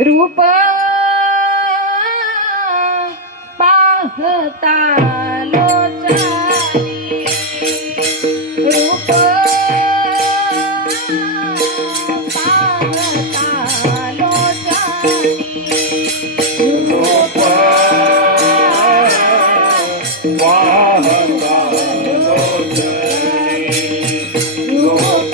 रूप पाहता लोचानी, रूप पाहता लोचानी, रूप पाहता लोचानी, रूप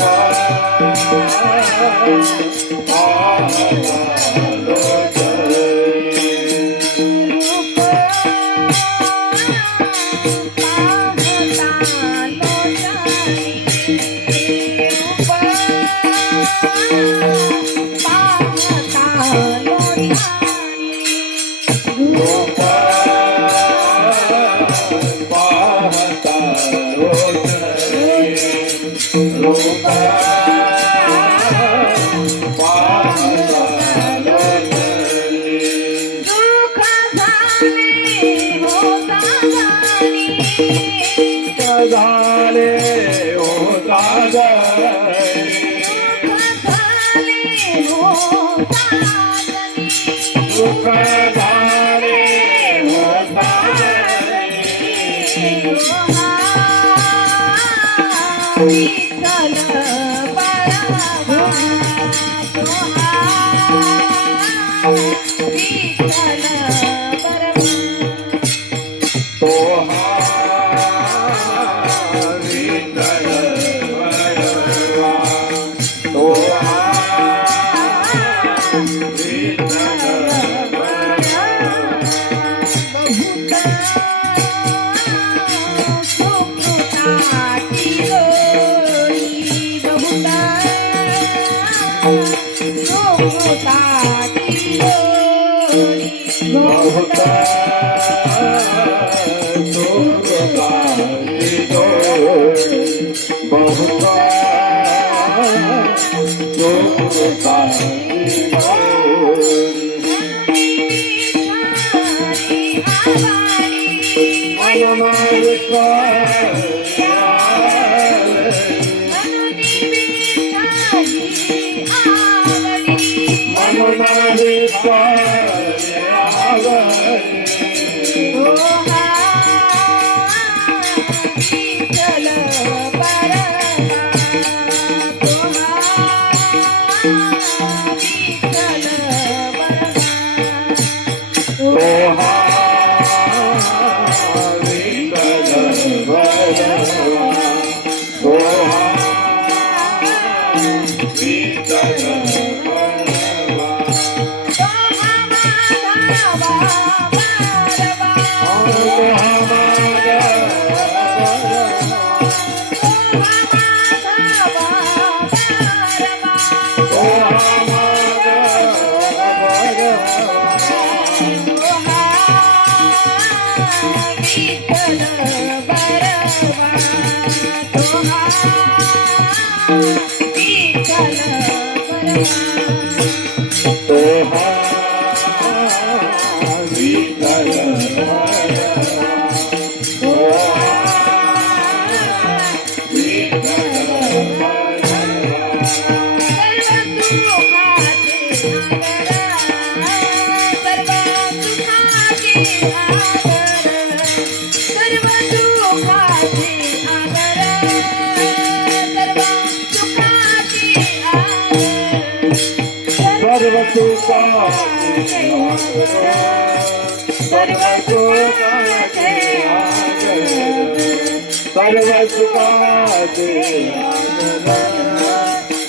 झाले होता दुःख झाले होता विठ्ठल परवा विठ्ठल परवा तो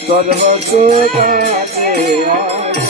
सर्व सुखाचे आदर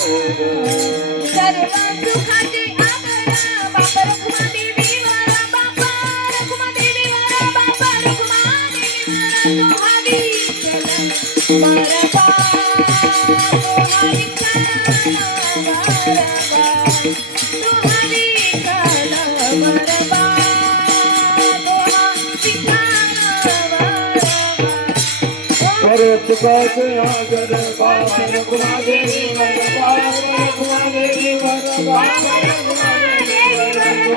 परत करते आगर बाबर कुमादेवी वर बाबर कुमादेवी वर बाबर कुमादेवी वर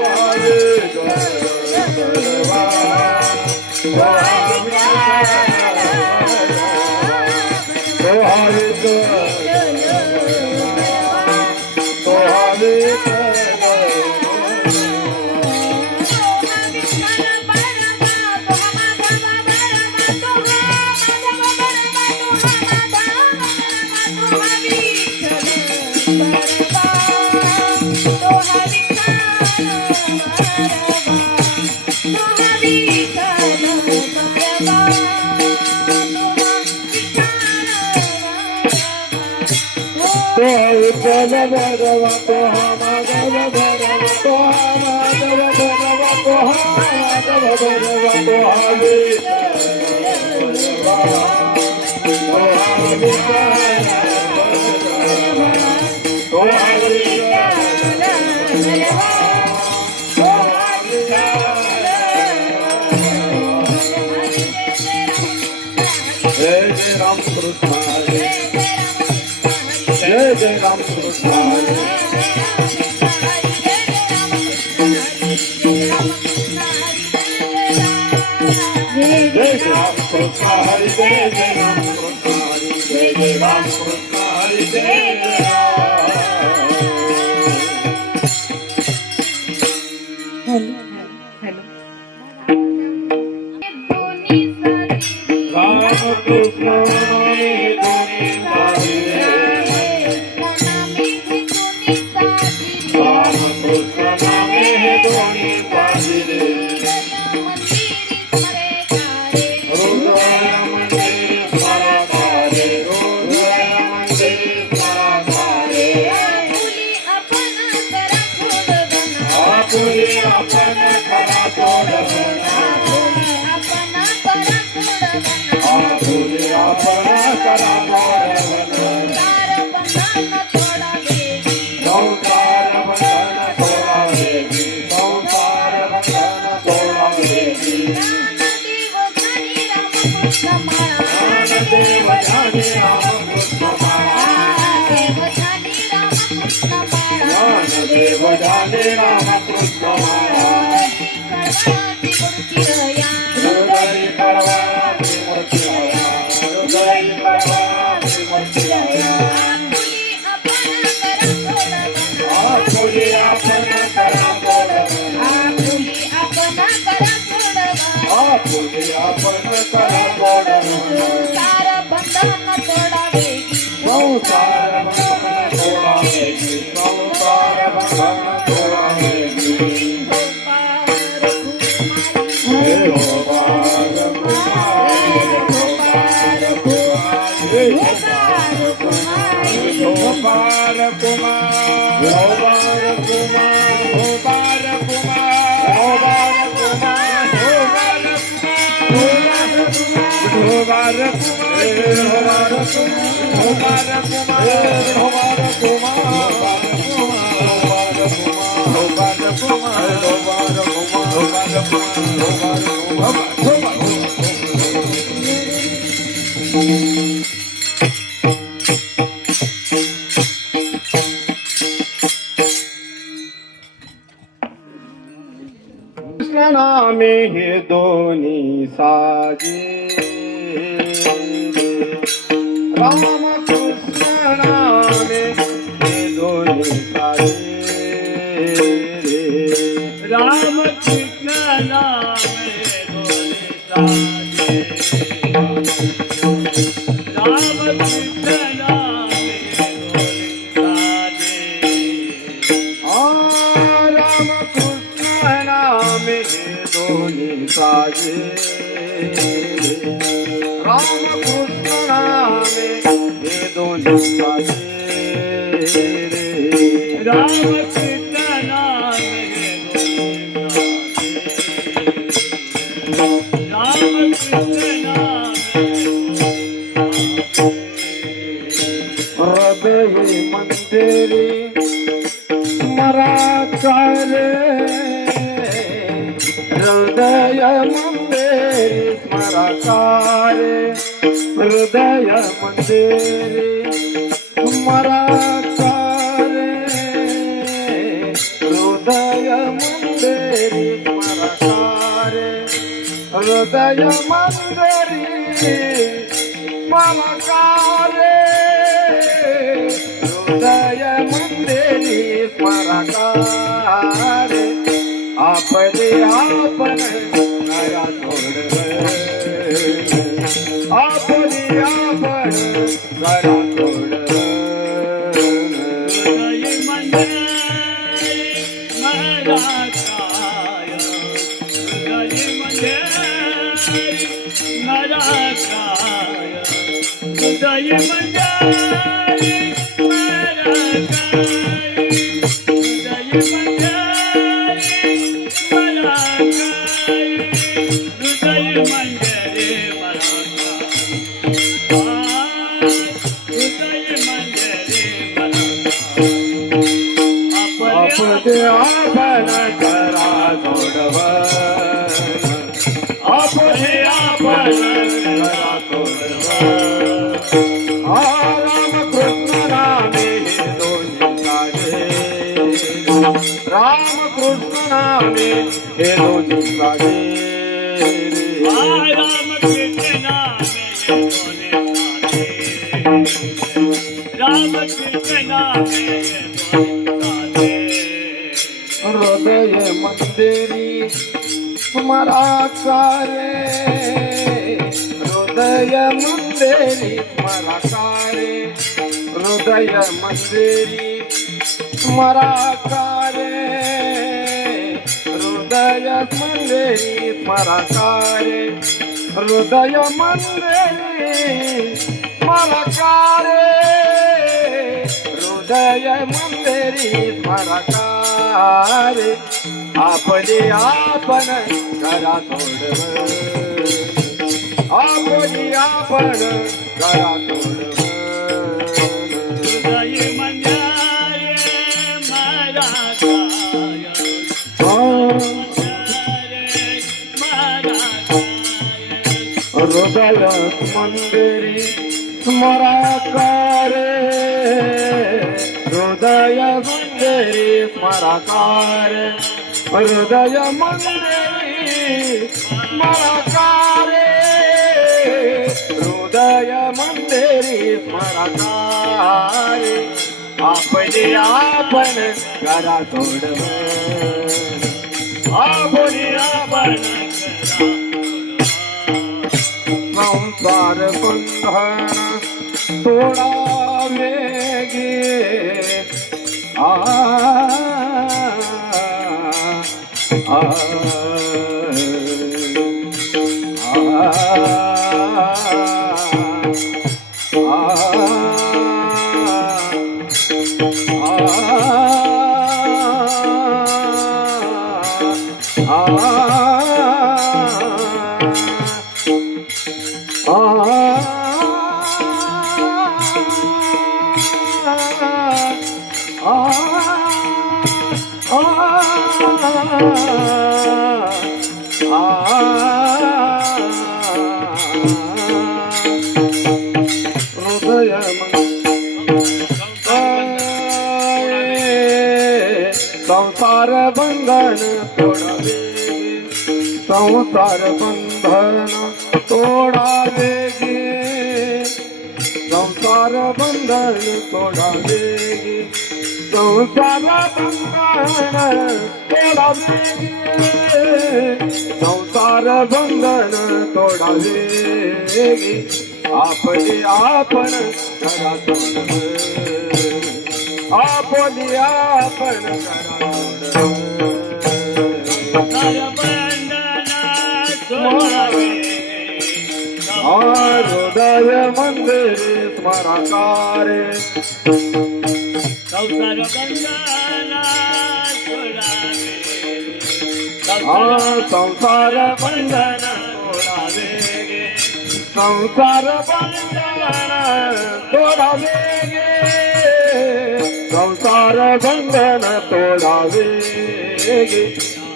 विठ्ठल भैरव तो माधव भैरव तो माधव भैरव तो माधव भैरव तो हरे जय राम कृष्ण जय राम कृष्ण जय राम कृष्ण हरि जय राम कृष्ण हरि जय राम कृष्ण हरि जय राम कृष्ण देव जाने राम कृष्ण हृदय कड़वा हृदय कड़वा आपुली आपण करा आपुली आपण करा संसार बंधन तोडावेगी संसार बंधन तोडावेगी संसार बंधन तोडावेगी गोपाल कुमार गोपाल कुमार गोपाल कुमार गोपाल कुमार गोपाल कुमार कृष्ण नामे हे दोन्ही साजे राम कृष्ण नामे हे दोन्ही साजे राम कृष्ण नामे दोन्ही साजे राम कृष्ण नामे दोन्ही साजे राम कृष्ण नामे हे दोन्ही साजे राम कृष्ण नामे हे दोन्ही साजे राम कृष्ण नामे हे दोन्ही राम कृष्ण नामे हृदय मंदिरी मराठी करे हृदय मंदिरी स्मरकारे हृदय मंदिरी स्मरकारे हृदय मंदिरी स्मरकारे हृदय मंदिरी स्मरकारे हृदय मंदिरी स्मरकारे आपले आपण नया सोड आपले आपण नया सोड आपले आपण करा सोडव आपले आपण करा सोडव राम कृष्ण नामे हे दोन्ही साजे राम कृष्ण नामे हे दोन्ही साजे राम कृष्ण नामे हे दोन्ही साजे राम कृष्ण नामे हे दोन्ही हृदय मंदिरी स्मराकारे हृदय मंदिरी स्मराकारे हृदय मंदिरी स्मराकारे हृदय मंदिरी स्मराकारे हृदय मंदिरी स्मराकारे हृदय मंदिरी स्मरकारे आपले आपण करा सोडव आपले आपण करा सोडव हृदय मंदिरे मला काय हृदय मंदिरी स्मराकारे हृदय मंदिरी स्मराकारे हृदय मंदिरी स्मराकारे हृदय मंदिरी स्मराकारे आपले आपण करा सोडव आपले आपण संसार बंधन तोडावे गे आ आ संसार बंधन तोडावे संसार बंधन तोडावे गे संसार बंधन तोडावे गे संसार बंधन तोडावे गे संसार बंधन तोडावे गे आपले आपण करा सोडव आपले आपण करा हृदय मंदिरी स्मराकारे संसार बंधना सोडावे संसार बंधन तोडावे गे संसार बंधन तोडावे गे संसार बंधन तोडावे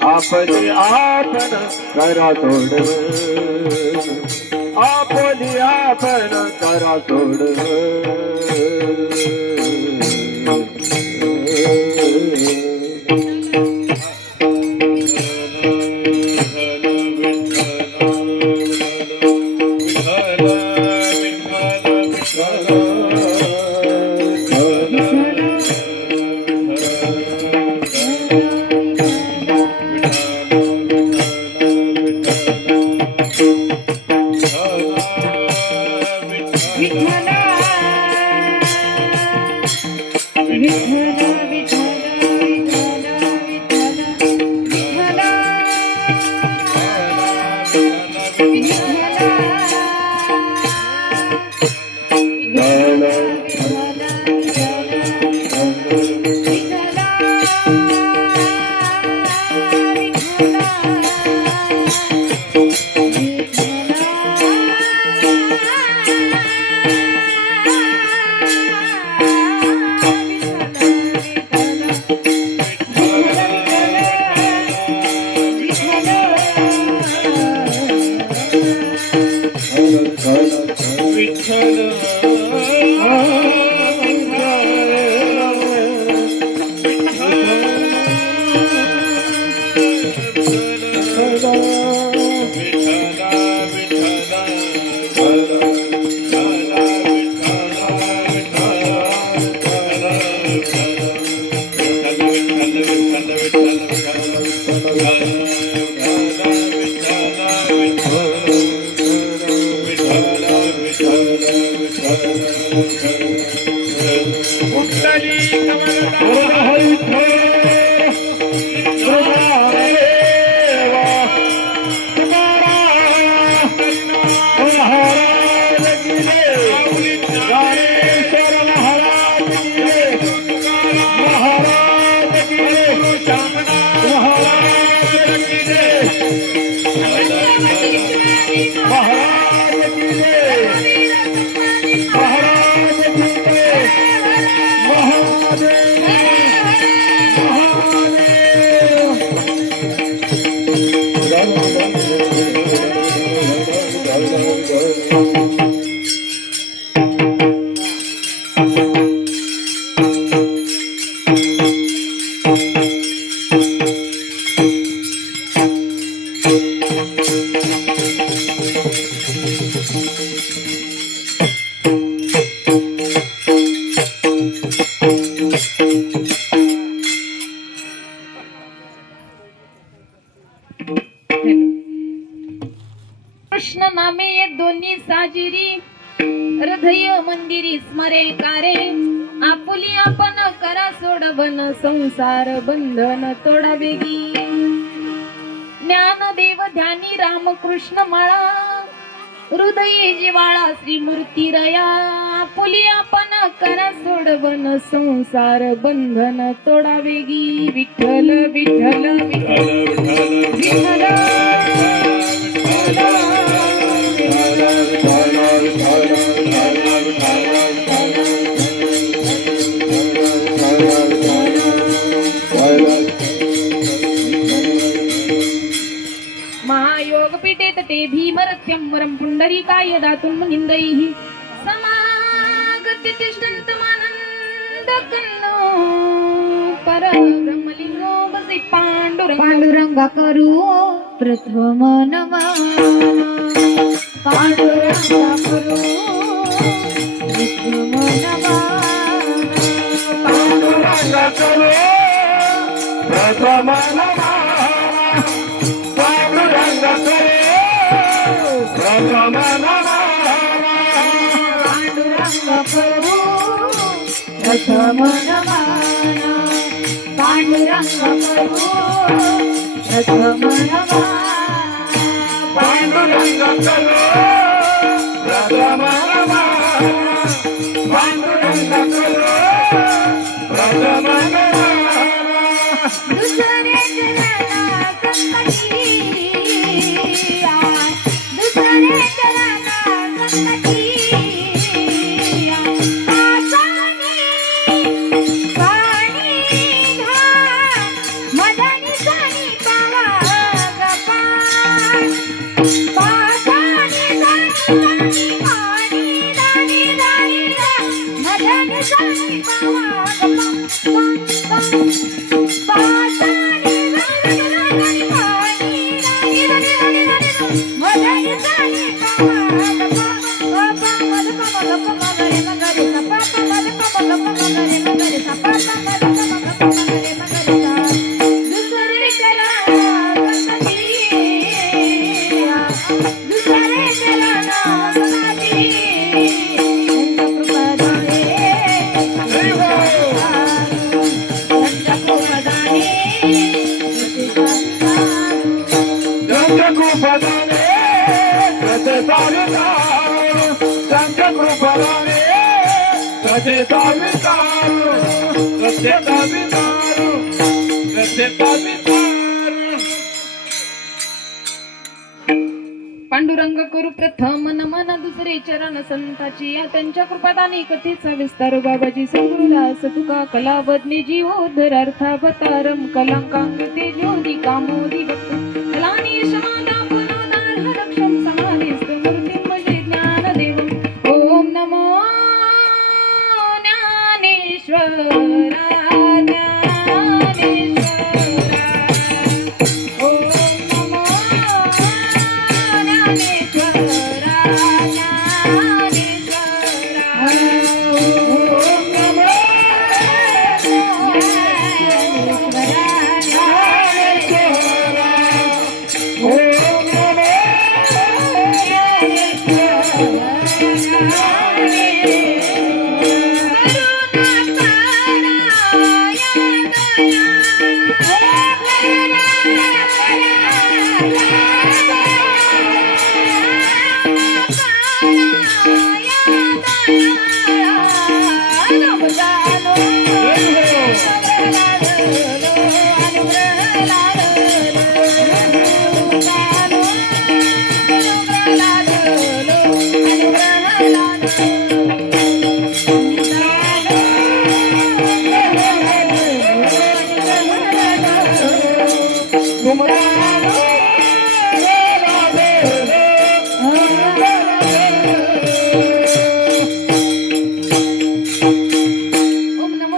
आपले आपण करा सोडव आपली आपण करा सोडव कृष्ण नामे दोन्ही साजिरी हृदय मंदिरी स्मरे कारे आपुली आपण करा सोडवन संसार बंधन तोडा वेगी ज्ञानदेव ध्यानी रामकृष्ण माळा हृदय जिवाळा श्री मूर्ती रया आपुली आपण करा सोडवन संसार बंधन तोडा वेगी विठ्ठल विठ्ठल विठ्ठल विठ्ठल महायोगपीठे तटे भीमरथ्यं वरं पुंडरीकाय दातुं मुनिन्द्रैः समागत्य तिष्ठन्तमानन्दकन्नो परब्रह्मलिङ्गो वसि पाण्डुरङ्गा करू प्रथम नमः पांडुरंगा करू प्रथम नमः पांडुरंगा करू प्रथम नमः पांडुरंगा करू प्रथम नमः पांडुरंगा करू प्रथम नमः पांडुरंगा करू प्रथम नमः पांडुरंगा करू प्रथम नमः पांडुरंगा करू प्रथम नमः दुसरे चरणा संकटी दुसरे चरणा संकटी आसानी कथेचा विचार त्यांच्या कृपाने कथेचा विचार कथेचा विचार कथेचा विचार पांडुरंग करू प्रथम नमन दुसरे चरण संताची या त्यांच्या कृपादानी कथेचा विस्तार बाबाजी सद्गुरुदास तुका कलावदने जीवोद्धरार्थावतारम कलंकांग ते ज्योती कामोदी भक्त कलानी शमादा पुनोदार हरक्षम समाधिस्त मूर्तिम जे ज्ञानदेवम ओम नमो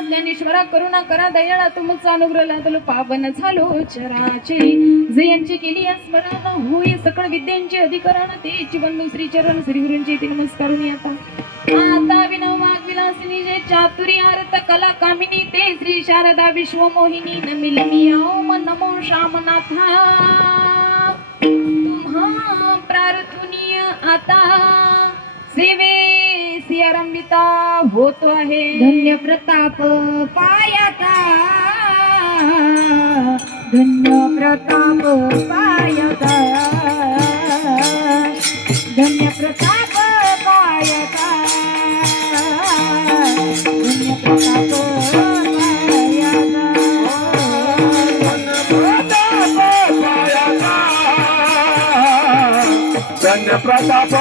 ज्ञानेश्वरा करुणा करा दयाळा तुमचा अनुग्रह लादलो पावन झालो चराचरी जयांची केली स्मरण होय सकळ विद्यांचे अधिकरण तेची बंधू श्री चरण श्री गुरूंचे ते नमस्कारुनी आता आता विनोवाग विलासिनी जे चातुर्य अर्थ कला कामिनी ते श्री शारदा विश्वमोहिनी नमिलमी ओम नमो श्यामनाथा तुम्हा प्रार्थनीय आता सेवे सियारंबिता होतो आहे धन्य प्रताप पायाचा धन्य प्रताप पायाचा धन्य प्रताप पायाचा धन्य प्रताप पायाचा धन्य प्रताप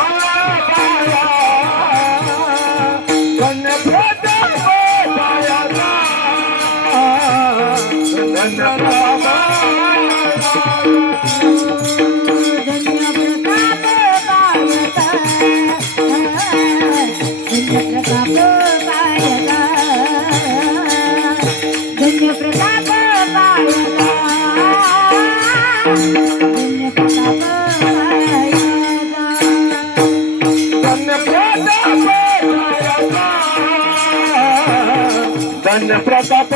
धन्य प्रताप धन्य प्रताप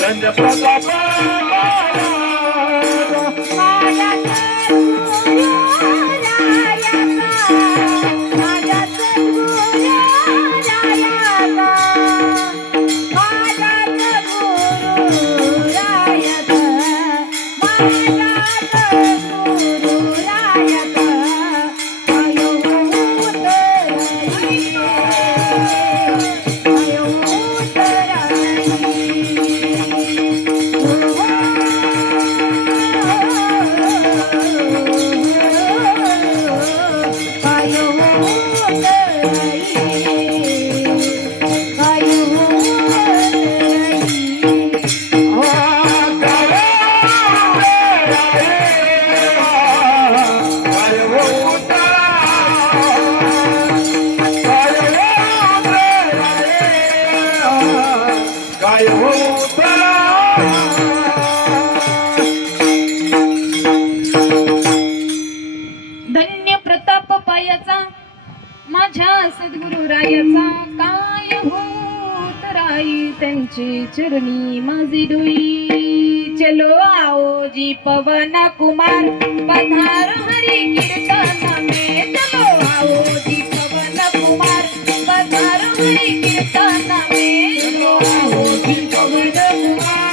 धन्य प्रताप धन्य प्रताप पायाचा माझ्या सद्गुरु रायाचा काय होत राई त्यांची चरणी माझी डोई चलो आओ जी पवन कुमार पधार हरि कीर्तन में चलो आओ जी पवन कुमार पधार हरि कीर्तन में चलो आओ जी पवन कुमार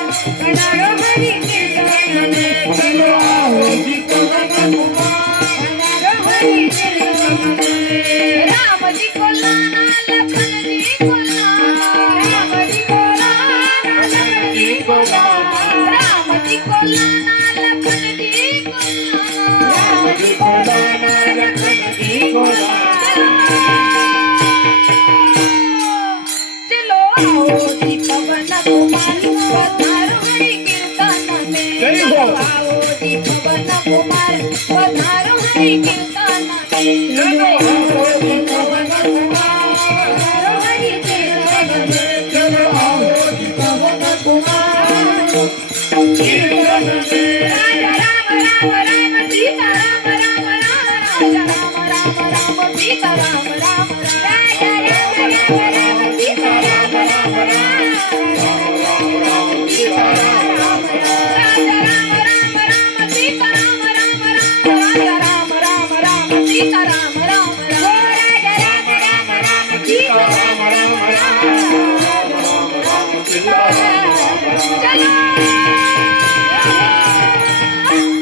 चलो आओ जी पवन कुमार पधारो हरि कीर्तन में जय हो। आओ जी पवन कुमार पधारो हरि कीर्तन में चलो आओ जी पवन कुमार पधारो हरि कीर्तन में चलो आओ जी पवन कुमार कीर्तन में राम राम राम सीता राम राम राम राजा राम राम राम सीता राम राम राजा राम राम राम सीता राम राम राम सीता राम राम राजा राम राम राम सीता राम राम राम राजा राम राम राम सीता राम राम राम राजा राम राम राम सीता राम राम राम चलो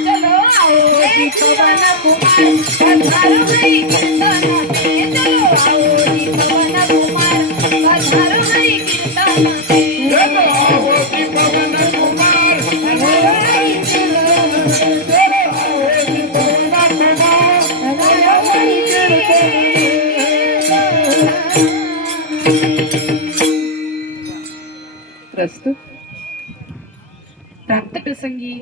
चलो आओ जी पवन कुमार पधारो हरि कीर्तन में चलो आओ जी पवन कुमार पधारो हरि कीर्तन में चलो आओ जी पवन कुमार पधारो हरि कीर्तन में चलो आओ जी पवन कुमार पधारो हरि कीर्तन प्रस्तुत प्राप्त प्रसंगी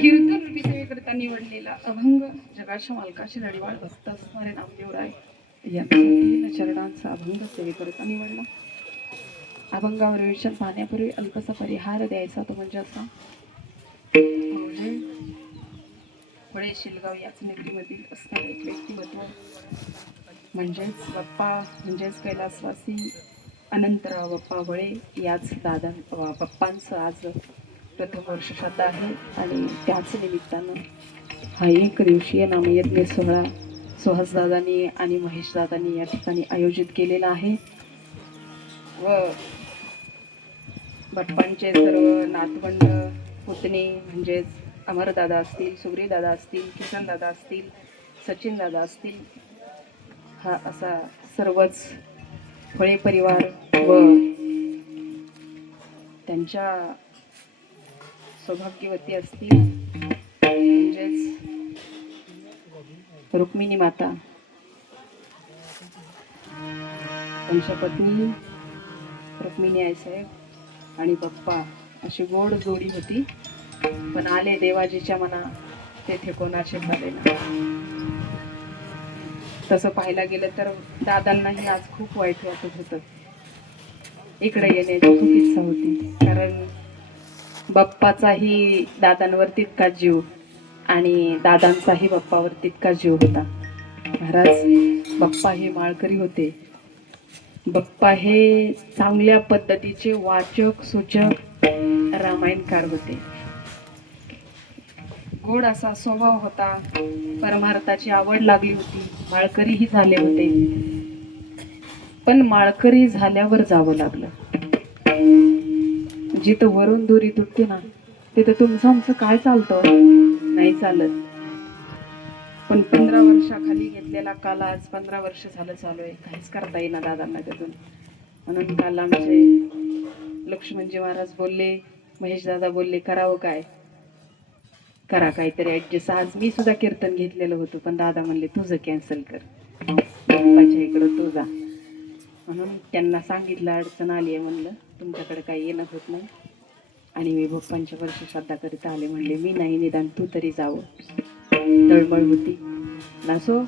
कीर्तन रूपी सेवेकरता निवडलेला अभंग जगाच्या मालकाचे लढीवाळ भक्त असणारे नामदेव राय यांच्या चरणांचा अभंग सेवेकरता निवडला. अभंगावर विचार पाहण्यापूर्वी अल्पसा परिहार द्यायचा तो म्हणजे असा म्हणजे वडे शिलगाव याच नगरीमधील असणारे एक व्यक्तिमत्व म्हणजेच बाप्पा म्हणजेच कैलासवासी अनंतराव बाप्पा वळे याच बाप्पांचं आज प्रथम वर्ष श्राद्ध आहे आणि त्याच निमित्तानं हा एक दिवसीय नामयज्ञ सोहळा सुहासदादांनी आणि महेशदादांनी या ठिकाणी आयोजित केलेला आहे व बाप्पांचे सर्व नातवंड पुतणे म्हणजेच अमरदादा असतील, सुग्रीदादा असतील, किसनदादा असतील, सचिनदादा असतील, हा असा सर्वच फळे परिवार व त्यांच्या सौभाग्यवती असतील म्हणजेच रुक्मिणी माता, त्यांच्या पत्नी रुक्मिणी आईसाहेब आणि बाप्पा अशी गोड जोडी होती. पण आले देवाजीच्या मना तेथे कोणाचे झाले ना. तसं पाहायला गेलं तर दादांनाही आज खूप वाईट वाटत होतं. इकडे येण्याची खूप इच्छा होती कारण बाप्पाचाही दादांवर तितकाच जीव आणि दादांचाही बाप्पावर तितकाच जीव होता. महाराज बाप्पा हे माळकरी होते. बाप्पा हे चांगल्या पद्धतीचे वाचक सूचक रामायणकार होते. गोड असा स्वभाव होता. परमार्थाची आवड लागली होती. माळकरीही झाले होते. पण माळकरी झाल्यावर जावं लागलं. जिथं वरून दोरी तुटते ना तिथं तुमचं आमचं काय चालतं? नाही चालत. पण 15 वर्षाखाली घेतलेला काल आज 15 वर्ष झालं चालू आहे. काहीच करता येईना दादांना त्यातून. म्हणून काल आमचे लक्ष्मणजी महाराज बोलले, महेश दादा बोलले करावं काय, करा काहीतरी ऍडजस्ट. आज मी सुद्धा कीर्तन घेतलेलं होतं पण दादा म्हणले तुझं कॅन्सल कर, बाप्पाच्या इकडं तू जा. म्हणून त्यांना सांगितलं अडचण आली आहे म्हणलं तुमच्याकडे काही येणं होत नाही आणि मी बाप्पांच्या वर्ष श्रद्धा करीत आले. म्हणले मी नाही निदान तू तरी जावं. तळमळ होती. नसो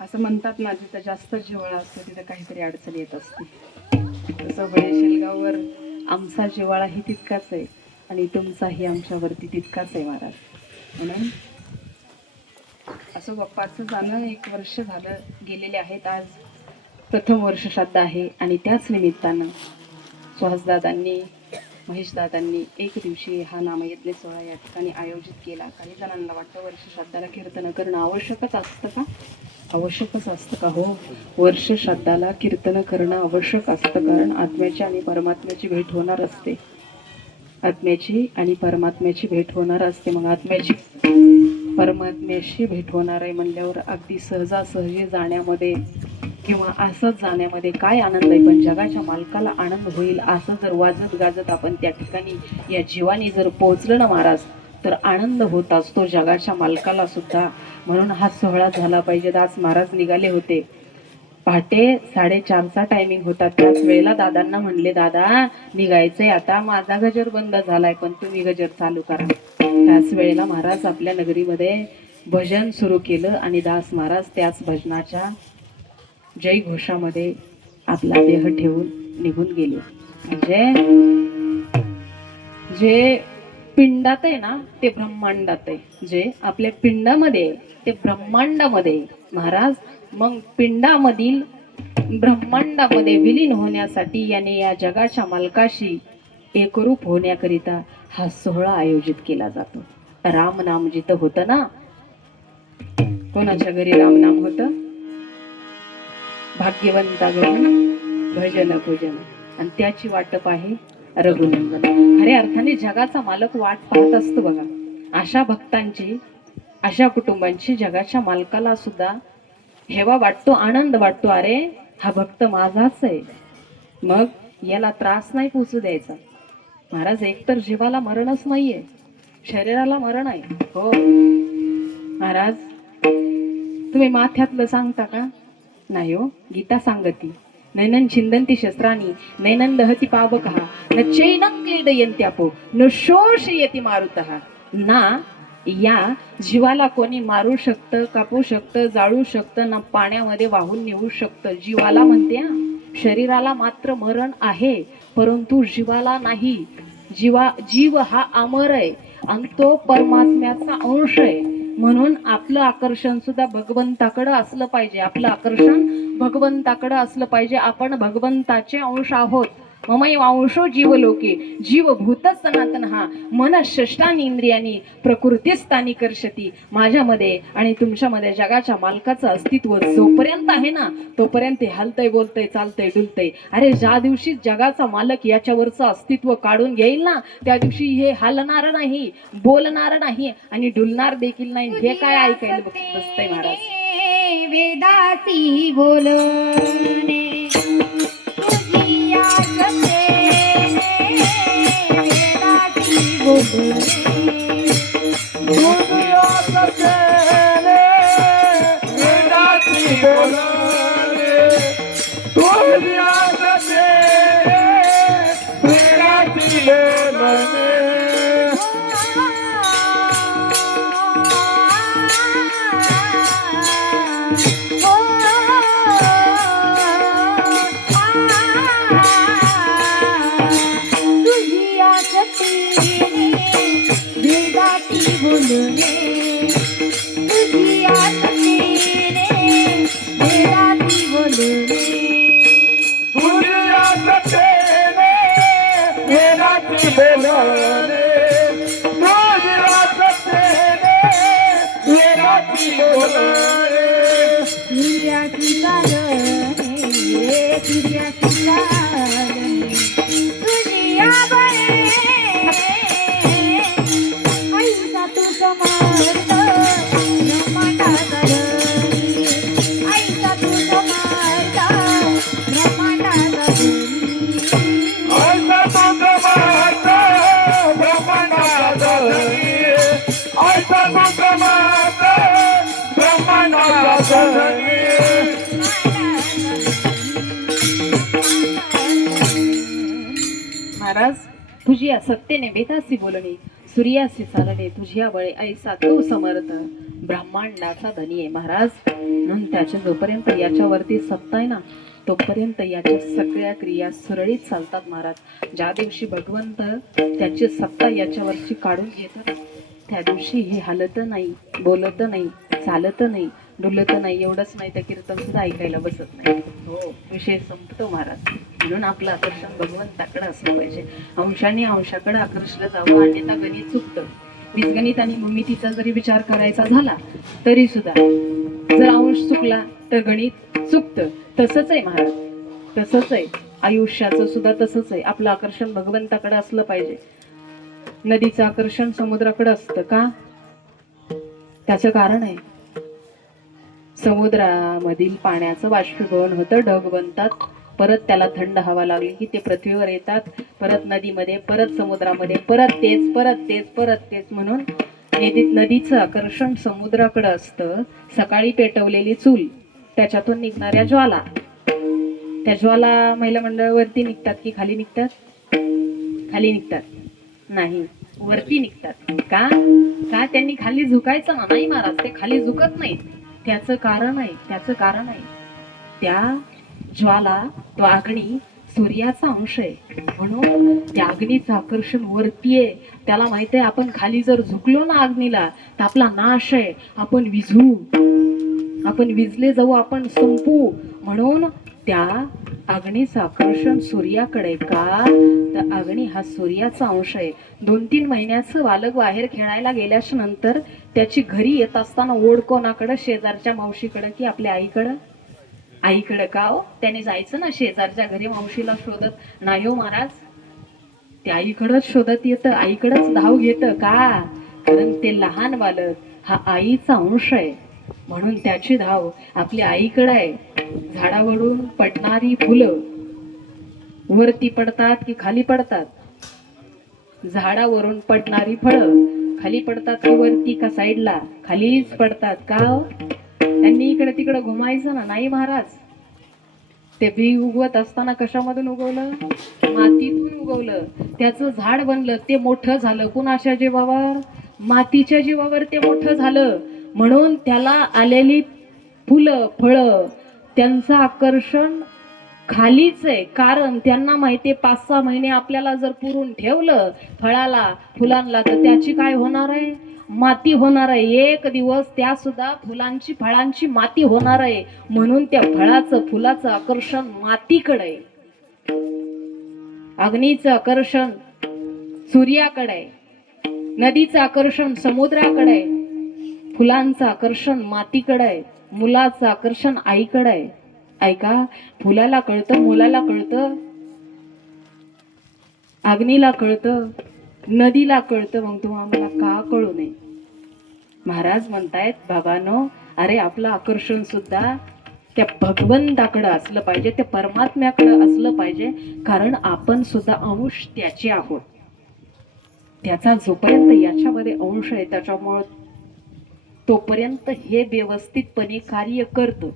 असं म्हणतात ना जिथं जास्त जिव्हाळा असतो तिथं काहीतरी अडचण येत असते. तसं वडे शेलगाववर आमचा जिव्हाळाही तितकाच आहे आणि तुमचाही आमच्यावरती तितकाच आहे महाराज. म्हणून असं बाप्पाचं जाणं 1 वर्ष झालं गेलेले आहेत. आज प्रथम वर्ष श्राद्ध आहे आणि त्याच निमित्तानं सुहासदादांनी महेशदादांनी एक दिवशी हा नामयज्ञ सोहळा या ठिकाणी आयोजित केला. काही जणांना वाटतं वर्ष श्राद्धाला कीर्तन करणं आवश्यकच असतं का? आवश्यकच असतं का? हो, वर्ष श्राद्धाला कीर्तन करणं आवश्यक असतं कारण आत्म्याची आणि परमात्म्याची भेट होणार असते. आत्म्याची आणि परमात्म्याची भेट होणार असते. मग आत्म्याची परमात्म्याशी भेट होणार आहे म्हणल्यावर अगदी सहजासहजी जाण्यामध्ये किंवा असंच जाण्यामध्ये काय आनंद आहे, पण जगाच्या मालकाला आनंद होईल असं जर वाजत गाजत आपण त्या ठिकाणी या जीवानी जर पोहोचलं ना महाराज, तर आनंद होत असतो जगाच्या मालकाला सुद्धा. म्हणून हा सोहळा झाला पाहिजे. दास महाराज निघाले होते पहाटे 4:30चा टायमिंग होता. त्याच वेळेला दादांना म्हणले, दादा निघायचंय आता, माझा गजर बंद झालाय पण तुम्ही गजर चालू करा. त्याच वेळेला महाराज आपल्या नगरीमध्ये भजन सुरू केलं आणि दास महाराज त्याच भजनाच्या जय घोषामध्ये आपला देह ठेवून निघून गेले. म्हणजे जे पिंडात आहे ना ते ब्रह्मांडात आहे, जे आपल्या पिंडामध्ये ते ब्रह्मांडामध्ये महाराज. मग पिंडामधील ब्रह्मांडामध्ये विलीन होण्यासाठी याने या जगाच्या मालकाशी एकरूप होण्याकरिता हा सोहळा आयोजित केला जातो. रामनाम जिथं होतं ना, कोणाच्या घरी रामनाम होतं? भाग्यवंता घरी भजन पूजन, आणि त्याची वाटप आहे रघुनंदन. खऱ्या अर्थाने जगाचा मालक वाट पाहत असतो बघा. अशा भक्तांची, अशा कुटुंबांची जगाच्या मालकाला सुद्धा हेवा वाटतो, आनंद वाटतो. अरे हा भक्त माझाच आहे, मग याला त्रास नाही पोचू द्यायचा. महाराज एकतर जीवाला मरणच नाहीये, शरीराला मरण आहे. हो महाराज, तुम्ही माथ्यातलं सांगता का? नाही हो, गीता सांगती नैनन छिंदंती शस्त्राणी नैनन दहती पावकः न चैनं क्लेदयन्त्यापो न शोषयति मारुतः. ना या जीवाला कोणी मारू शकतं, कापू शकतं, जाळू शकतं, ना पाण्यामध्ये वाहून नेऊ शकतं. जीवाला म्हणते, शरीराला मात्र मरण आहे परंतु जीवाला नाही. जीव हा अमर आहे आणि तो परमात्म्याचा अंश आहे. म्हणून आपलं आकर्षण सुद्धा भगवंताकडे असलं पाहिजे. आपलं आकर्षण भगवंताकडे असलं पाहिजे. आपण भगवंताचे अंश आहोत. ममैव अंशो जीवलोके जीवभूत सनातन हा मन षष्टानी इंद्रियानी प्रकृतीस्थानी कर्षती. माझ्यामध्ये आणि तुमच्यामध्ये जगाच्या मालकाचं अस्तित्व जोपर्यंत आहे ना, तोपर्यंत हे हलतंय, बोलतंय, चालतंय, डुलतंय. अरे ज्या दिवशी जगाचा मालक याच्यावरचं अस्तित्व काढून घेईल ना, त्या दिवशी हे हलणार नाही, बोलणार नाही आणि डुलणार देखील नाही. हे काय ऐकायला बसतंय महाराज? वेदाती बोलणे तुझी आसते, वेदाती बोलणे महाराज, तुझी या सत्तेने वेदासी बोलणे सूर्यासी चालणे तुझ्या बळे ऐसा तो समर्थ ब्रह्मांडाचा धनी आहे महाराज. म्हणून त्याच्या जोपर्यंत याच्यावरती सत्ता आहे ना, तोपर्यंत याच्या सगळ्या क्रिया सुरळीत चालतात महाराज. ज्या दिवशी भगवंत त्याची सत्ता याच्यावरची काढून घेतात, त्या दिवशी हे हलत नाही, बोलत नाही, चालत नाही, डुलत नाही. एवढंच नाही तर कीर्तन सुद्धा ऐकायला बसत नाही. हो, विषय संपतो महाराज. म्हणून आपलं आकर्षण भगवंताकडे असलं पाहिजे. अंशाने अंशाकडे आकर्षलं जावं, अन्यथा गणित चुकतं. बीजगणित आणि भूमितीचा जरी विचार करायचा झाला तरी सुद्धा जर अंश चुकला तर गणित चुकतं. तसंच आहे महाराज, तसंच आहे आयुष्याचं सुद्धा तसंच आहे. आपलं आकर्षण भगवंताकडे असलं पाहिजे. नदीचं आकर्षण समुद्राकडे असतं का? त्याचं कारण आहे, समुद्रामधील पाण्याचं बाष्पीभवन होतं, ढग बनतात, परत त्याला थंड हवा लागली की ते पृथ्वीवर येतात, परत नदीमध्ये, परत समुद्रामध्ये, परत तेच परत तेच परत तेच, म्हणून नदीचं आकर्षण समुद्राकडे असतं. सकाळी पेटवलेली चूल, त्याच्यातून निघणाऱ्या ज्वाला, त्या ज्वाला महिला मंडळावरती निघतात की खाली निघतात? खाली निघतात. नाही, वरती निघतात. का का त्यांनी खाली झुकायचं ना? नाही महाराज, ते खाली झुकत नाही. त्याचं कारण आहे त्या ज्वाला, तो अग्नी सूर्याचा अंश आहे, म्हणून त्या अग्नीचं आकर्षण वरती आहे. त्याला माहित आहे आपण खाली जर झुकलो ना अग्नीला तर आपला नाश आहे, आपण विझू, आपण विजले जाऊ, आपण संपू. म्हणून त्या अग्नीचं आकर्षण सूर्याकडे. का तर अग्नी हा सूर्याचा अंश आहे. 2-3 महिन्याचं बालक बाहेर खेळायला गेल्याच्या नंतर त्याची घरी येत असताना ओढ कोणाकडं? शेजारच्या मावशीकडं की आपल्या आईकडं? आईकडं. का हो? त्याने जायचं ना शेजारच्या घरी मावशीला शोधत. नाही हो महाराज, ते आईकडंच शोधत येतं, आईकडंच धाव घेतं. का? कारण ते लहान बालक हा आईचा अंश आहे, म्हणून त्याची धाव आपल्या आईकडे आहे. झाडावरून पडणारी फुलं वरती पडतात की खाली पडतात? झाडावरून पडणारी फळं खाली पडतात की वरती, का साईडला? खालीच पडतात. का हो? त्यांनी इकडे तिकडे घुमायचं ना? नाही महाराज, ते बी उगवत असताना कशामधून उगवलं? मातीतून उगवलं. त्याचं झाड बनलं, ते मोठं झालं. कुणाच्या जीवावर? मातीच्या जीवावर ते मोठं झालं. म्हणून त्याला आलेली फुलं फळं त्यांचं आकर्षण खालीच आहे. कारण त्यांना माहिती आहे 5-6 महिने आपल्याला जर पुरून ठेवलं फळाला फुलांना तर त्याची काय होणार आहे? माती होणार आहे. एक दिवस त्या सुद्धा फुलांची फळांची माती होणार आहे. म्हणून त्या फळाचं फुलाचं आकर्षण मातीकडे, अग्नीचं आकर्षण सूर्याकडे, नदीचं आकर्षण समुद्राकडे, फुलांचं आकर्षण मातीकडे, मुलाचं आकर्षण आईकडे. ऐका, फुलाला कळतं, मुलाला कळतं, अग्नीला कळतं, नदीला कळतं, मग तुम्हाला का कळू नये? महाराज म्हणतायत, बाबांनो, अरे आपलं आकर्षण सुद्धा त्या भगवंताकडे असलं पाहिजे, त्या परमात्म्याकडे असलं पाहिजे. कारण आपण सुद्धा अंश त्याचे आहोत. त्याचा जोपर्यंत याच्यामध्ये अंश आहे त्याच्यामुळं तोपर्यंत हे व्यवस्थितपणे कार्य करतं.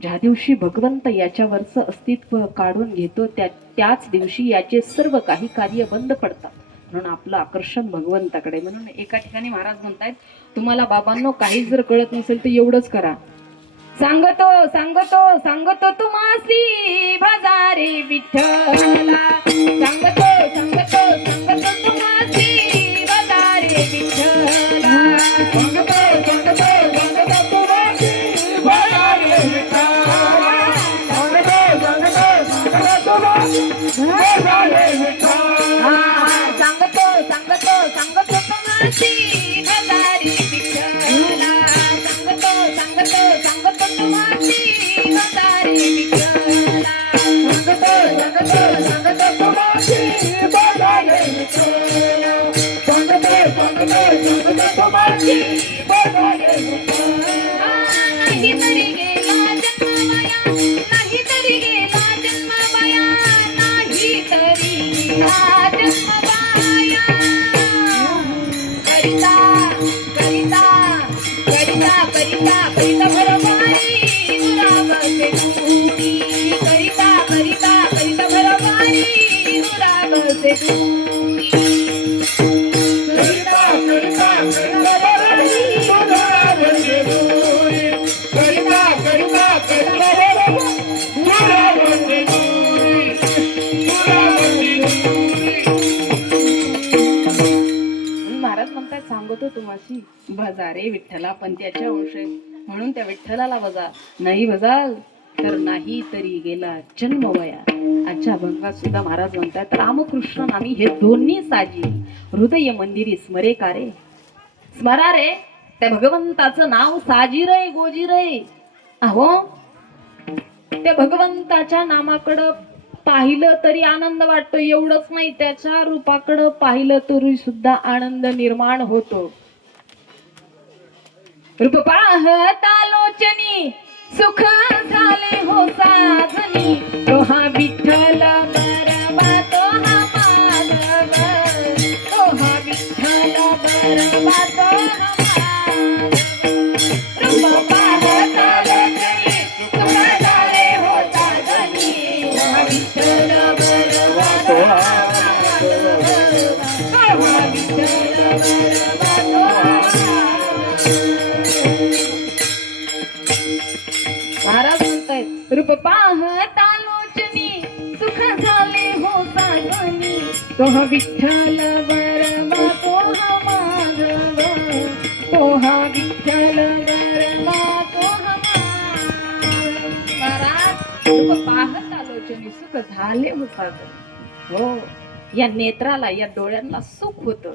ज्या दिवशी भगवंत याच्यावरचं अस्तित्व काढून घेतो त्याच दिवशी याचे सर्व काही कार्य बंद पडतात. म्हणून आपलं आकर्षण भगवंताकडे. म्हणून एका ठिकाणी महाराज म्हणतायत, तुम्हाला बाबांनो काही जर कळत नसेल तर एवढंच करा. सांगतो सांगतो सांगतो तुम्हासी बाजारे विठ्ठला, सांगतो सांगतो सांगतो तुम्हासी बाजारे विठ्ठला, सांगतो सांगतो सांगतो तुम्हासी बाजारे विठ्ठला, सांगतो सांगतो सांगतो तुम्हासी बाजारे विठ्ठला, सांगतो सांगतो सांगतो तुम्हासी बाजारे विठ्ठला, सांगतो सांगतो सांगतो तुम्हासी बाजारे विठ्ठला, सांगतो सांगतो सांगतो तुम्हासी बाजारे विठ्ठला, सांगतो सांगतो सांगतो तुम्हासी बाजारे विठ्ठला. नाही तरी गेला जन्म माया, नाही तरी गेला जन्म माया, नाही तरी गेला जन्म माया. करिता करिता करिता करिता करिता भरवारी दुरावते दूरी, करिता करिता करिता भरवारी दुरावते दूरी. करिता करिता करिता बरं दुरावते दूरी, करिता करिता करिता बरं दुरावते दूरी, दुरावते दूरी. महाराज म्हणतात, सांगतो तुम्हाशी बजारे विठ्ठला, पण त्याच्या अंश आहे म्हणून त्या विठ्ठलाला बजा. नाही बजाल तर नाही तरी गेला जन्मवया. आजच्या अभंगात सुद्धा महाराज म्हणतात, रामकृष्ण नामी हे दोन्ही साजी, हृदय मंदिरी स्मरे का रे. स्मरा रे, त्या भगवंताचं नाव साजी रे गोजी रे. अहो, त्या भगवंताच्या नामाकडं पाहिलं तरी आनंद वाटतो. एवढंच नाही, त्याच्या रूपाकडं पाहिलं तरी सुद्धा आनंद निर्माण होतो. रूप पाहता लोचनी सुख झाले हो साजनी तो हा विठ्ठल बरबा तो हा माधव तो हा विठ्ठल बरबा तो हा माधव रूप पाहता लोचनी सुख झाले हो साजनी तो हा विठ्ठल बरबा तो हा माधव तो हा विठ्ठल बरबा तो हा महाराज म्हणतायत रूप पाहता लोचनी सुख झाले हो साजनी तो हा विठ्ठल बरबा तो हा माधव तो हा विठ्ठल बरबा तो हा माधव महाराज रूप पाहता लोचनी सुख झाले हो साजनी हो या नेत्राला या डोळ्यांना सुख होतं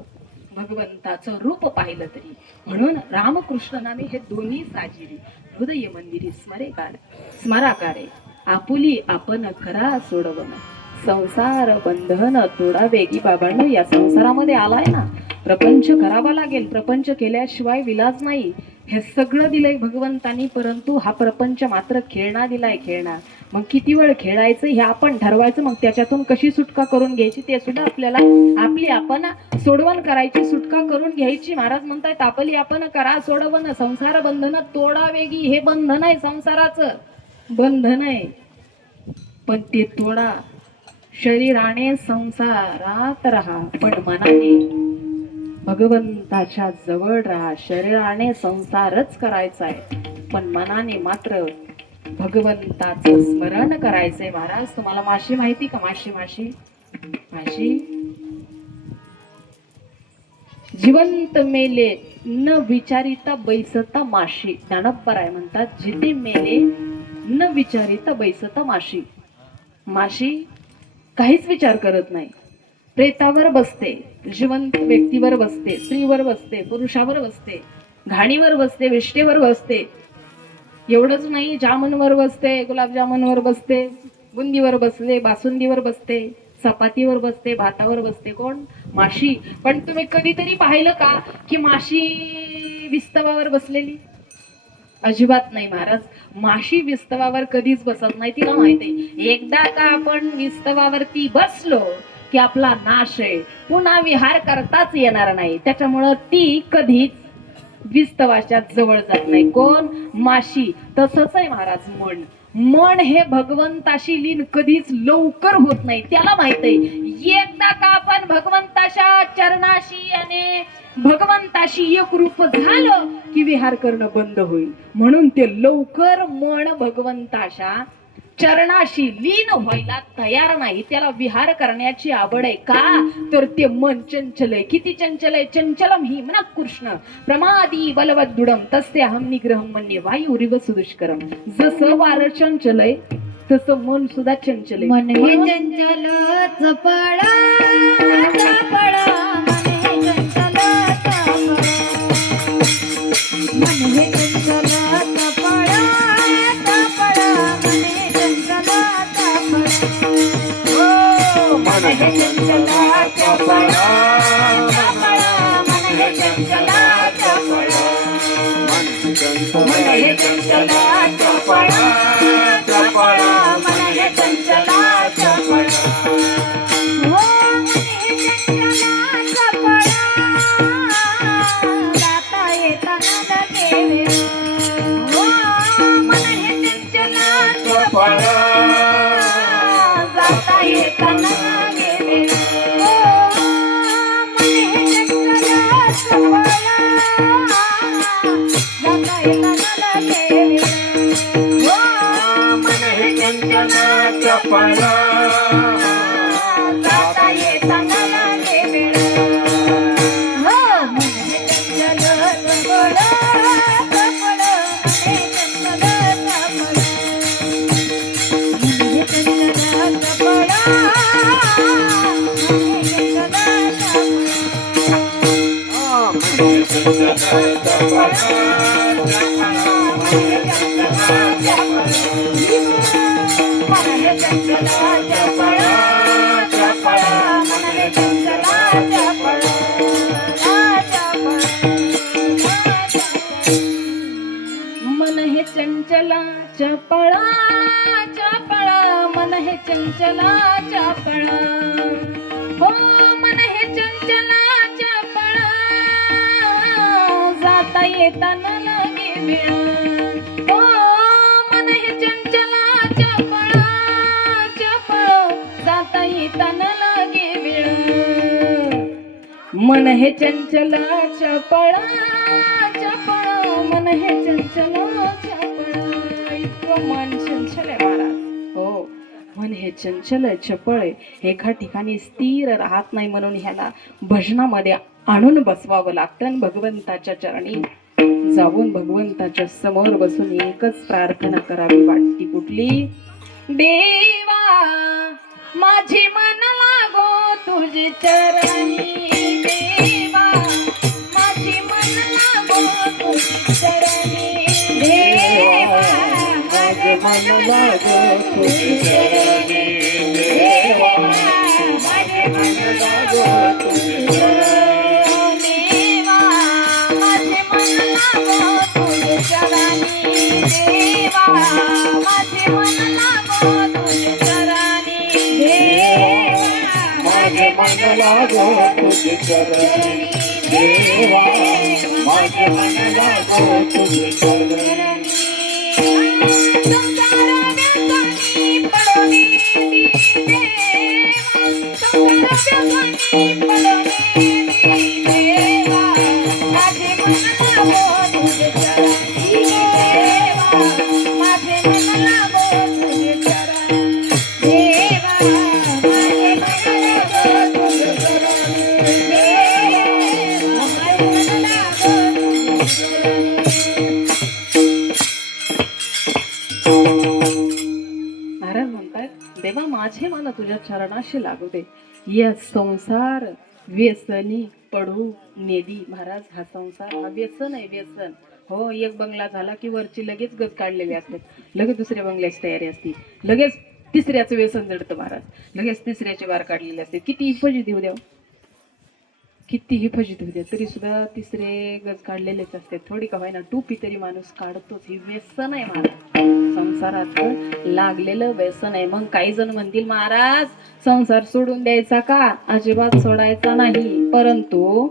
भगवंताचं रूप पाहिलं तरी म्हणून रामकृष्ण नामे हे दोन्ही साजिरी हृदय मंदिरी स्मराकारे आपुली आपण करा सोडवण संसार बंधन तोडा वेगी बाबांनो या संसारामध्ये आलाय ना प्रपंच करावा लागेल प्रपंच केल्याशिवाय विलाज नाही हे सगळं दिलंय भगवंतानी परंतु हा प्रपंच मात्र खेळणा दिलाय खेळणा मग किती वेळ खेळायचं हे आपण ठरवायचं मग त्याच्यातून कशी सुटका करून घ्यायची ते सुद्धा आपल्याला आपली आपण सोडवण करायची सुटका करून घ्यायची महाराज म्हणतायत आपली आपण करा सोडवण संसार बंधन तोडा वेगी हे बंधन आहे संसाराचं बंधन आहे पण ते तोडा शरीराने संसारात राहा पण मनाने भगवंताच्या जवळ राहा शरीराने संसारच करायचा आहे पण मनाने मात्र भगवंताचं स्मरण करायचंय महाराज तुम्हाला माशी माहिती का माशी माशी माशी जिवंत मेले न विचारिता बैसता माशी ज्ञानोबराय म्हणतात जिथे मेले न विचारिता बैसता माशी माशी काहीच विचार करत नाही प्रेतावर बसते जिवंत व्यक्तीवर बसते स्त्रीवर बसते पुरुषावर बसते घाणीवर बसते विष्टेवर बसते एवढंच नाही जामुनवर बसते गुलाबजामुनवर बसते बुंदीवर बसते बासुंदीवर बसते चपातीवर बसते भातावर बसते कोण माशी पण तुम्ही कधीतरी पाहिलं का की माशी विस्तवावर बसलेली अजिबात नाही महाराज माशी विस्तवावर कधीच बसत नाही तिला माहिती एकदा का आपण विस्तवावरती बसलो की आपला नाश आहे पुन्हा विहार करताच येणार नाही त्याच्यामुळं ती कधीच विस्तवाच्या जवळ जात नाही कोण माशी तसंच आहे महाराज मन हे भगवंताशी लीन कधीच लवकर होत नाही त्याला माहित आहे एकदा का आपण भगवंताच्या चरणाशी आणि भगवंताशी एकरूप झालं की विहार करणं बंद होईल म्हणून ते लवकर मन भगवंताच्या चरणाशी लीन व्हायला तयार नाही त्याला विहार करण्याची आवड आहे का तर ते मन चंचल आहे किती चंचल आहे चंचलम ही मन कृष्ण प्रमादी बलवद्दुडम तस्य अहम निग्रहम मन्ये वायुरिव सुदुष्करम जसं वार चंचल आहे तसं मन सुद्धा चंचल आहे मन हे चंचल चपळ चपळ मन हे चंचल चपळ मन हे चंचल चपळ चपळ मन हे चंचल चपळ मन हे चंचल चपळ चपळ मन हे चंचल चपळ मन हे चंचल चपळ चपळ मन हे चंचल चपळ हो मन हे चंचल चपळ जाता येताना लगे हो मन हे चंचल चपळ जाता येताना लगे हो मन हे चंचल चपळ जाता येताना लगे हो मन हे चंचल चपळ जाता येताना लगे हो मन हे चंचल चपळ चपळ मन हे चंचल चपळ मन हे चंचल चपळ मन हे चंचल चपळ चंचला चपळा चपळा मन हे चंचला चपळा हो मन हे चंचला चपळा जाता येताना लगे वेळ हो मन हे चंचला चपळा चपळ जाता येताना लगे वेळ मन हे चंचला चपळा चपळ मन हे चंचला चपळ इतकं मन चंचल आहे महाराज हो मन हे चंचल आहे, चपळ आहे, एका ठिकाणी स्थिर राहत नाही म्हणून ह्याला भजनामध्ये आणून बसवावं लागतं आणि भगवंताच्या चरणी जाऊन भगवंताच्या समोर बसून एकच प्रार्थना करावी वाटती कुठली देवा माझी मन लागो तुझे चरणी देवा माझी मन लागो तुझे चरणी देवा माझे मन लागो तुझे चरणी देवा माझे मन लागो तुझे चरणी देवा माझे मन लागो तुझे चरणी देवा माझे मन लागो तुझे चरणी देवा माझे मन लागो तुझे चरणी देवा माझे मन लागो तुझे चरणी महाराज म्हणतात देवा माझे मन तुझ्या चरणाशी लागू दे या संसार व्यसनी पडू नेदी महाराज हा संसार हा व्यसन आहे व्यसन हो एक बंगला झाला की वरची लगेच गज काढलेली असते लगेच दुसऱ्या बंगल्याची तयारी असते लगेच तिसऱ्याचं व्यसन जडतं महाराज लगेच तिसऱ्याची वार काढलेली असते किती फजिती होऊ द्या कितीही फजित होऊ द्या तरी सुद्धा तिसरे गज काढलेलेच असते थोडी का होईना टोपी तरी माणूस काढतोच हे व्यसन आहे महाराज संसारात लागलेलं व्यसन आहे मग काही जण म्हणतील महाराज संसार सोडून द्यायचा का अजिबात सोडायचा नाही परंतु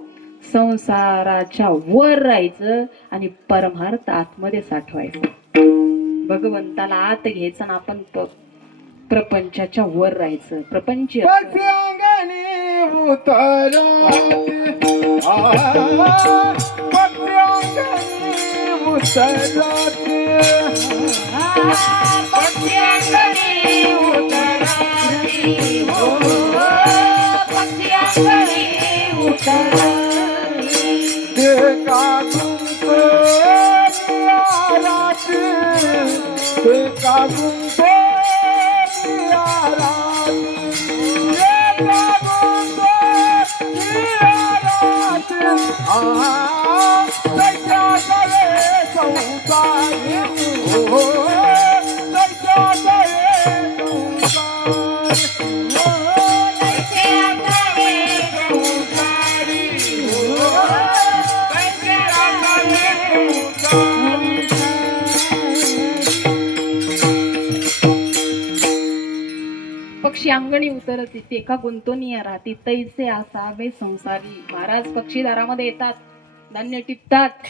संसाराच्या वर राहायचं आणि परमार्थ आतमध्ये साठवायचं भगवंताला आत घ्यायचं आणि आपण प्रपंचाच्या वर राहायचं प्रपंच पक्षांगणी उतराते पक्षांगणी उतराते पक्षांगणी उतराते हो पक्षांगणी उतराते ते कागुंतो नियाराते ते कागुंतो पक्षी अंगणी उतरती ते का गुंतवणी राहते तैसे असावे संसारी महाराज पक्षी दारामध्ये येतात धान्य टिपतात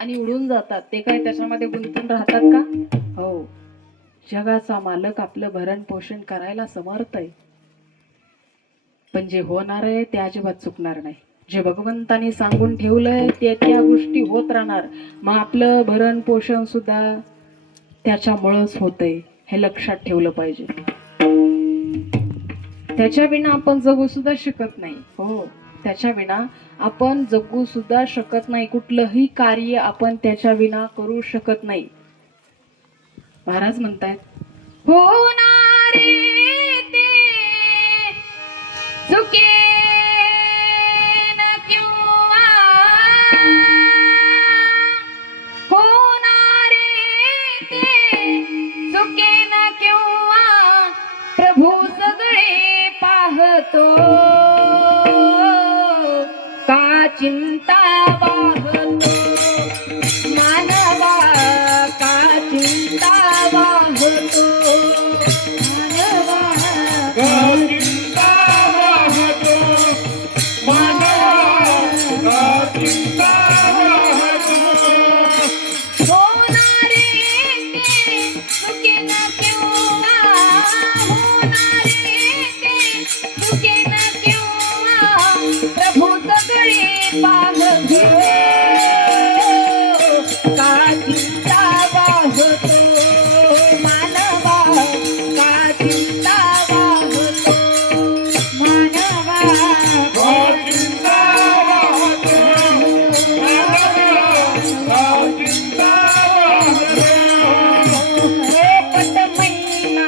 आणि उडून जातात ते काय त्याच्यामध्ये गुंतून राहतात का हो जगाचा मालक आपलं भरण पोषण करायला समर्थ आहे पण जे होणार आहे ते अजिबात चुकणार नाही जे भगवंताने सांगून ठेवलंय ते त्या गोष्टी होत राहणार मग आपलं भरण पोषण सुद्धा त्याच्यामुळंच होतंय हे लक्षात ठेवलं पाहिजे त्याच्या विना आपण जगू सुद्धा शकत नाही हो त्याच्या विना आपण जगू सुद्धा शकत नाही कुठलंही कार्य आपण त्याच्या विना करू शकत नाही महाराज म्हणतायत होणारे ते चुके न किंवा होणारे ते चुके न किंवा प्रभू सगळे पाहतो का चिंता वाहतो मानवा का चिंता चुकेन केव्हा होणारे ते चुकेन केव्हा प्रभू सगळे पाहतो का चिंता वाहतो मानवा का चिंता वाहतो मानवा पट महिना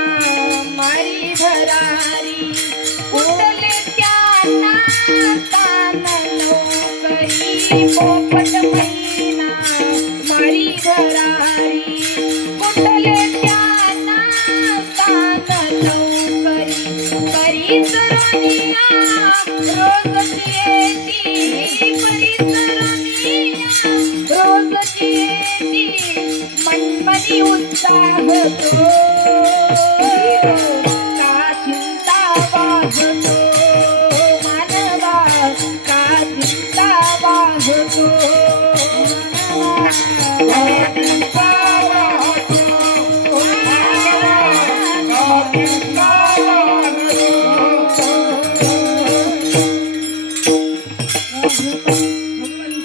मारी भरारी कुठले त्यांना तान लवकरी पोपट महिना मारी भरारी कुठले त्यांना तान लवकरी परिसरनिया रोजची येती परिसरनिया रोजची येती मनमनी उत्साह तो का चिंता वाहतो मानवा का चिंता वाहतो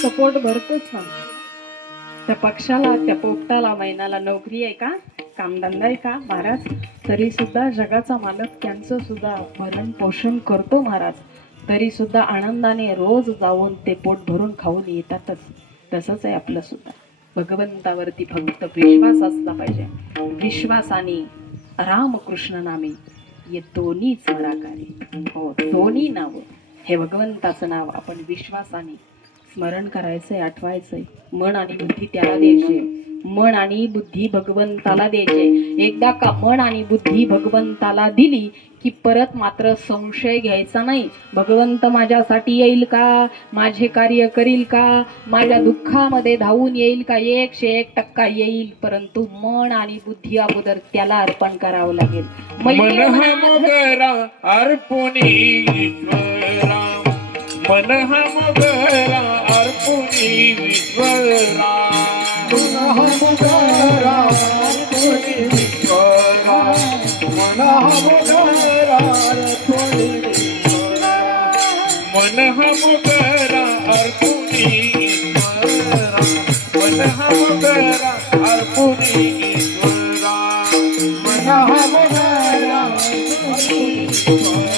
सपोर्ट भरतोच ना त्या पक्षाला त्या पोपटाला महिन्याला नोकरी आहे का कामधंदा आहे का महाराज तरी सुद्धा जगाचा मालक त्यांचं सुद्धा भरण पोषण करतो महाराज तरी सुद्धा आनंदाने रोज जाऊन ते पोट भरून खाऊन येतातच तसंच आहे आपलं सुद्धा भगवंतावरती फक्त विश्वास असला पाहिजे विश्वासाने रामकृष्ण नामे हे दोन्हीच निराकारी हो दोन्ही नाव हे भगवंताचं नाव आपण विश्वासाने स्मरण करायचंय आठवायचंय मन आणि बुद्धी त्याला द्यायचे मन आणि बुद्धी भगवंताला द्यायचे एकदा का मन आणि बुद्धी भगवंताला दिली की परत मात्र संशय घ्यायचा नाही भगवंत माझ्यासाठी येईल का माझे कार्य करील का माझ्या दुःखामध्ये धावून येईल का 101% येईल परंतु मन आणि बुद्धी अगोदर त्याला अर्पण करावं लागेल मन हा मोगरा अर्पुनी ईश्वरा मन हा मोगरा अर्पुनी ईश्वरा मन हा मोगरा अर्पुनी ईश्वरा मन हा मोगरा अर्पुनी ईश्वरा मन हा मोगरा अर्पुनी ईश्वरा मन हा मोगरा अर्पुनी ईश्वरा मन हा मोगरा अर्पुनी ईश्वरा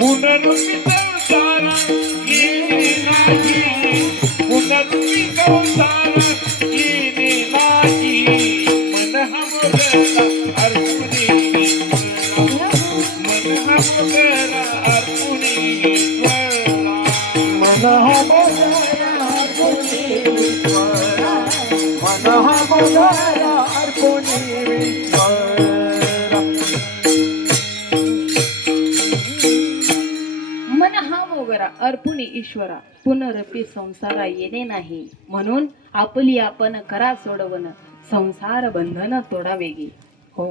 पुनरुपी संसारा येणे नाही पुनरुपी संसारा येणे नाही मन हा मोगरा अर्पुनी ईश्वरा मन हा मोगरा अर्पुनी ईश्वरा मन हा मोगरा अर्पुनी ईश्वरा मन हा मोगरा अर्पुनी ईश्वरा मन हा मोगरा अर्पुणी ईश्वरा पुनरपी संसारा येणे नाही म्हणून आपली आपण करा सोडवण संसार बंधन तोडा वेगी हो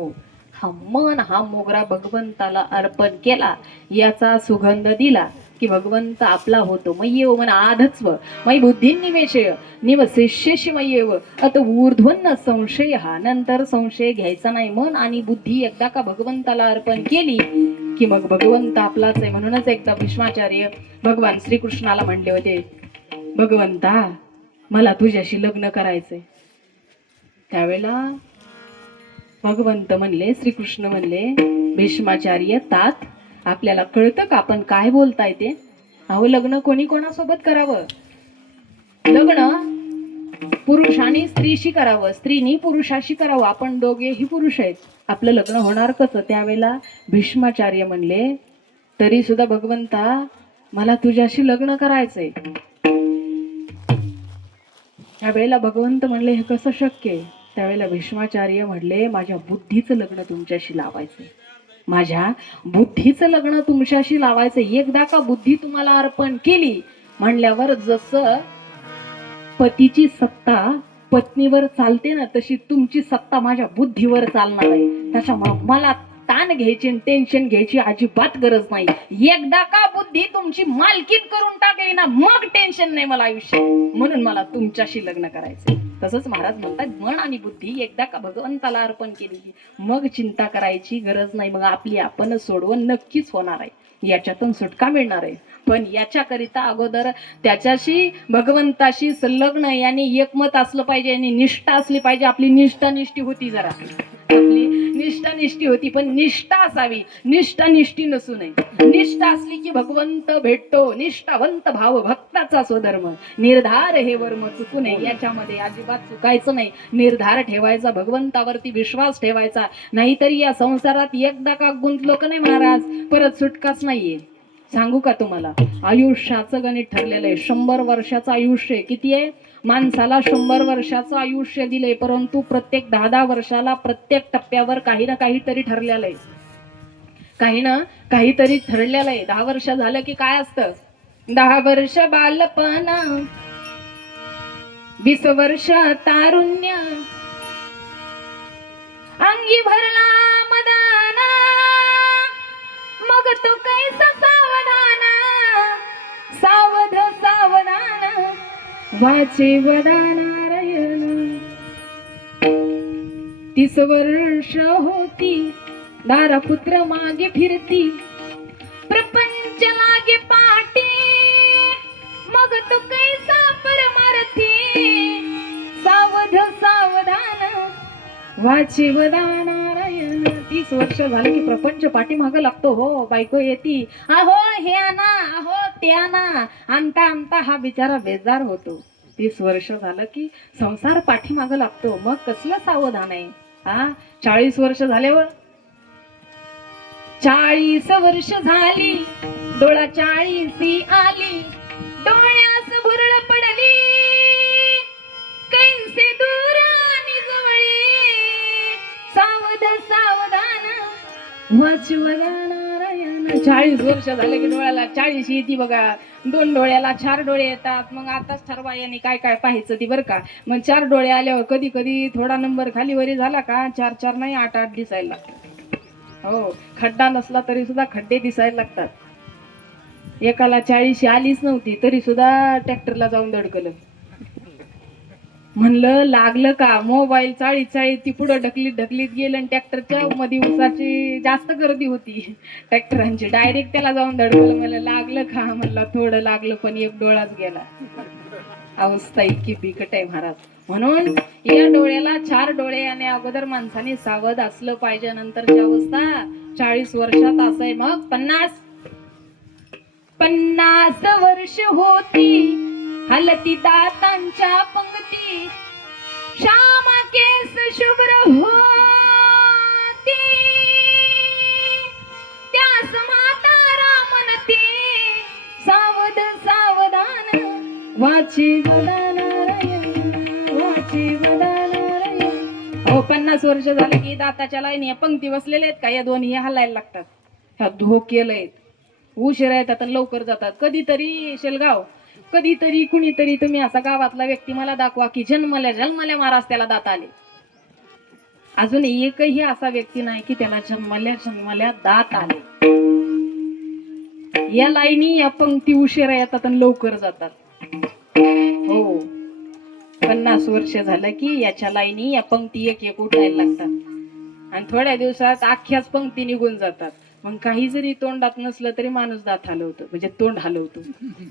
हा मन हा मोगरा भगवंताला अर्पण केला याचा सुगंध दिला की भगवंत आपला होतो मय्येव मन आधत्व मयि बुद्धिनिवेशय निवशिष्यशी मय्येव अत ऊर्ध्वन्न संशय हा नंतर संशय घ्यायचा नाही मन आणि बुद्धी एकदा का भगवंताला अर्पण केली की मग भगवंत आपलाच आहे म्हणूनच एकदा भीष्माचार्य भगवान श्रीकृष्णाला म्हणले होते भगवंता मला तुझ्याशी लग्न करायचंय त्यावेळेला भगवंत म्हणले श्रीकृष्ण म्हणले भीष्माचार्य तात आपल्याला कळतं का आपण काय बोलताय ते अहो लग्न कोणी कोणासोबत करावं लग्न पुरुषाने स्त्रीशी करावं स्त्रीनी पुरुषाशी करावं आपण दोघेही पुरुष आहेत आपलं लग्न होणार कसं त्यावेळेला भीष्माचार्य म्हणले तरी सुद्धा भगवंता मला तुझ्याशी लग्न करायचंय त्यावेळेला भगवंत म्हणले हे कसं शक्य आहे त्यावेळेला भीष्माचार्य म्हणले माझ्या बुद्धीचं लग्न तुमच्याशी लावायचंय माझ्या बुद्धीचं लग्न तुमच्याशी लावायचं एकदा का बुद्धी तुम्हाला अर्पण केली म्हणल्यावर जसं पतीची सत्ता पत्नीवर चालते ना तशी तुमची सत्ता माझ्या बुद्धीवर चालणार आहे त्याच्यामुळे मला ताण घ्यायची टेन्शन घ्यायची अजिबात गरज नाही. एकदा का बुद्धी तुमची मालकीन करून टाकली ना मग टेन्शन नाही मला आयुष्यात. म्हणून मला तुमच्याशी लग्न करायचं. तसंच महाराज म्हणतात मन आणि बुद्धी एकदा का भगवंताला अर्पण केली मग चिंता करायची गरज नाही. मग आपली आपणच सोडवून नक्कीच होणार आहे. याच्यातून सुटका मिळणार आहे. पण याच्याकरिता अगोदर त्याच्याशी भगवंताशी संलग्न याने एकमत असलं पाहिजे आणि निष्ठा असली पाहिजे. आपली निष्ठी होती जरा आपली निष्ठी होती पण निष्ठा असावी. निष्ठी नसू नये. निष्ठा असली की भगवंत भेटतो. निष्ठावंत भाव भक्ताचा स्वधर्म. निर्धार हे वर्म चुकू नये. याच्यामध्ये अजिबात चुकायचं नाही. निर्धार ठेवायचा भगवंतावरती विश्वास ठेवायचा. नाहीतरी या संसारात एकदा का गुंतलो का नाही महाराज परत सुटकाच नाहीये. सांगू का तुम्हाला आयुष्याचं गणित ठरलेलं आहे. 100 वर्षाचं आयुष्य किती आहे माणसाला 100 वर्षाचं आयुष्य दिले परंतु प्रत्येक 10-10 वर्षाला प्रत्येक टप्प्यावर काही ना काहीतरी ठरलेलं आहे. काही ना काहीतरी ठरलेलं आहे. 10 वर्ष झालं की काय असतं 10 वर्ष बालपणा 20 वर्ष तारुण्य अंगी भरला मदाना मग तो कैसा सावधाना सावध सावधाना वाचे वदा नारायण. 30 वर्ष होती दारापुत्र मागे फिरती प्रपंच लागे पाठी मग तो कैसा परमार्थी सावध सावधान वाचे वदा नारायण. 30 वर्ष झाले की प्रपंच पाठीमागं लागतो. हो बायको येती अहो हे आणा अहो ते आणा आणता हा बिचारा बेजार होतो. 30 वर्ष झालं की संसार पाठीमागं लागतो. मग कसलं सावधान आहे हा. 40 वर्ष झाल्यावर 40 वर्ष झाली डोळा 40 आली डोळ्यास भुरळ पडली कैसे दूर आणि जवळी सावध सावधान वाचवदा नारायण. 40 वर्ष झाले की डोळ्याला 40 येते बघा. 2 डोळ्याला 4 डोळे येतात. मग आताच ठरवा यांनी काय काय पाहायचं ती बरं का. मग 4 डोळे आल्यावर कधी कधी थोडा नंबर खाली वरी झाला का 4-4 नाही 8-8 दिसायला लागतात. हो खड्डा नसला तरी सुद्धा खड्डे दिसायला लागतात. एकाला 40 आलीच नव्हती तरी सुद्धा ट्रॅक्टरला जाऊन धडकलं. म्हणलं लागलं का मोबाईल 40 ती पुढं ढकलीत गेलं आणि ट्रॅक्टरच्या मध्ये उसाची जास्त गर्दी होती ट्रॅक्टरांची. डायरेक्ट त्याला जाऊन धडकलं. मला लागलं का म्हणलं थोडं लागलं पण एक डोळाच गेला. अवस्था इतकी बिकट आहे महाराज. म्हणून या डोळ्याला 4 डोळे आणि अगोदर माणसाने सावध असलं पाहिजे. नंतरची अवस्था 40 वर्षात असं आहे. मग 50 वर्ष होती हलती दातांच्या पंक्ती श्यामा केस शुभ्र होती त्यास माता रामनती सावध सावधान वाचे वदा नारायण वाचे वदा नारायण. हो 50 वर्ष झाले की दाताच्या लाईनी या पंक्ती बसलेले आहेत का या दोन्ही हलायला लागतात. ह्या धोकेला आहेत. उशिरा येतात आणि लवकर जातात. कधीतरी शेलगाव कधीतरी कुणीतरी तुम्ही असा गावातला व्यक्ती मला दाखवा की जन्मल्या महाराज त्याला दात आले. अजून एकही असा व्यक्ती नाही की त्याला जन्मल्या दात आले. या लाईनी या पंक्ती उशिरा येतात आणि लवकर जातात. हो 50 वर्ष झालं की याच्या लाईनी या पंक्ती एक उठायला लागतात आणि थोड्या दिवसात अख्ख्याच पंक्ती निघून जातात. मग काही जरी तोंडात नसलं तरी माणूस दात हलवतो म्हणजे तोंड हलवतो.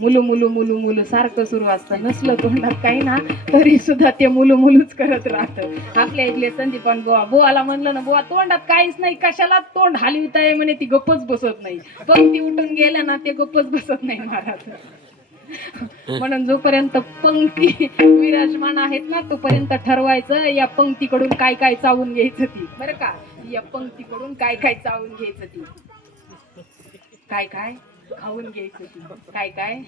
मुलू सारखं सुरू असतं. नसलं तोंडात काही ना तरी सुद्धा ते मुलूच करत राहतं. आपल्या इथले संदीपान बुवाला म्हणलं ना बुवा तोंडात काहीच नाही कशाला तोंड हलविताय म्हणे ती गप्पच बसत नाही. पंक्ती उठून गेल्या ना ते गप्पच बसत नाही महाराज. म्हणून जोपर्यंत पंक्ती विराजमान आहेत ना तोपर्यंत ठरवायचं या पंक्तीकडून काय काय चावून घ्यायचं ती बरं का. या पंक्तीकडून काय काय चावून घ्यायचं ती काय काय खाऊन घ्यायचं ती काय काय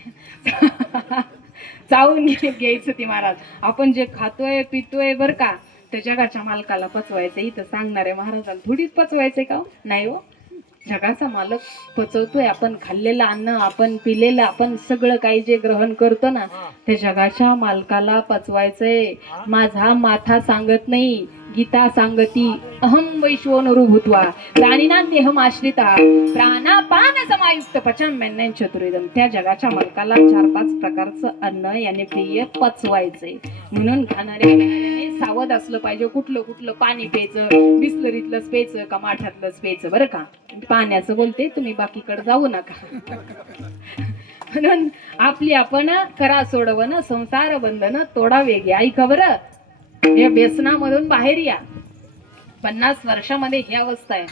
चावून घ्यायचं ती महाराज. आपण जे खातोय पितोय बरं का त्या जगाच्या मालकाला पचवायचं. इथं सांगणारे महाराजांना थोडीच पचवायचंय का नाही हो. जगाचा मालक पचवतोय. आपण खाल्लेलं अन्न आपण पिलेलं आपण सगळं काही जे ग्रहण करतो ना त्या जगाच्या मालकाला पचवायचंय. माझा माथा सांगत नाही गीता सांगती अहम वैश्वनरो भूत्वा प्राणिनां देहम आश्रिता प्राणापान समायुक्त पचन चतुर्विधम. त्या जगाच्या मालकाला 4-5 प्रकारचं अन्न याने प्रिय पचवायचंय. म्हणून खाणाऱ्याने सावध असलं पाहिजे. कुठलं पाणी प्यायचं, बिस्लरीतलंच प्यायचं का माठातलंच प्यायचं, बरं का. पाण्याचं बोलते, तुम्ही बाकीकडे जाऊ नका. म्हणून आपली आपण करा सोडवणं, संसार बंधन तोडावे घ्या. ऐका बरं, या व्यसनामधून बाहेर या. 50 वर्षामध्ये ही अवस्था आहे.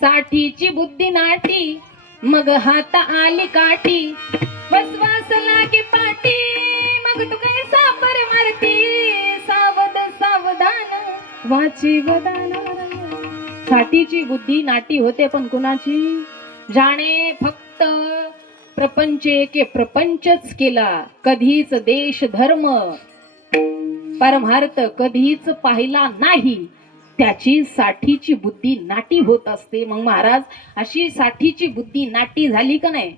60ची बुद्धी नाटी, मग हात आली काठी, बसवास लागे पाठी, मग तू काय सापर मारती, सावध सावधान वाची वदान. 60ची बुद्धी नाटी होते, पण कुणाची जाणे फक्त प्रपंच के प्रपंचच केला, कधीच देश धर्म परमार्थ कधीच पाहिला नाही, त्याची 60ची बुद्धी नाटी होत असते. मग महाराज अशी 60ची बुद्धी नाटी झाली का नाही.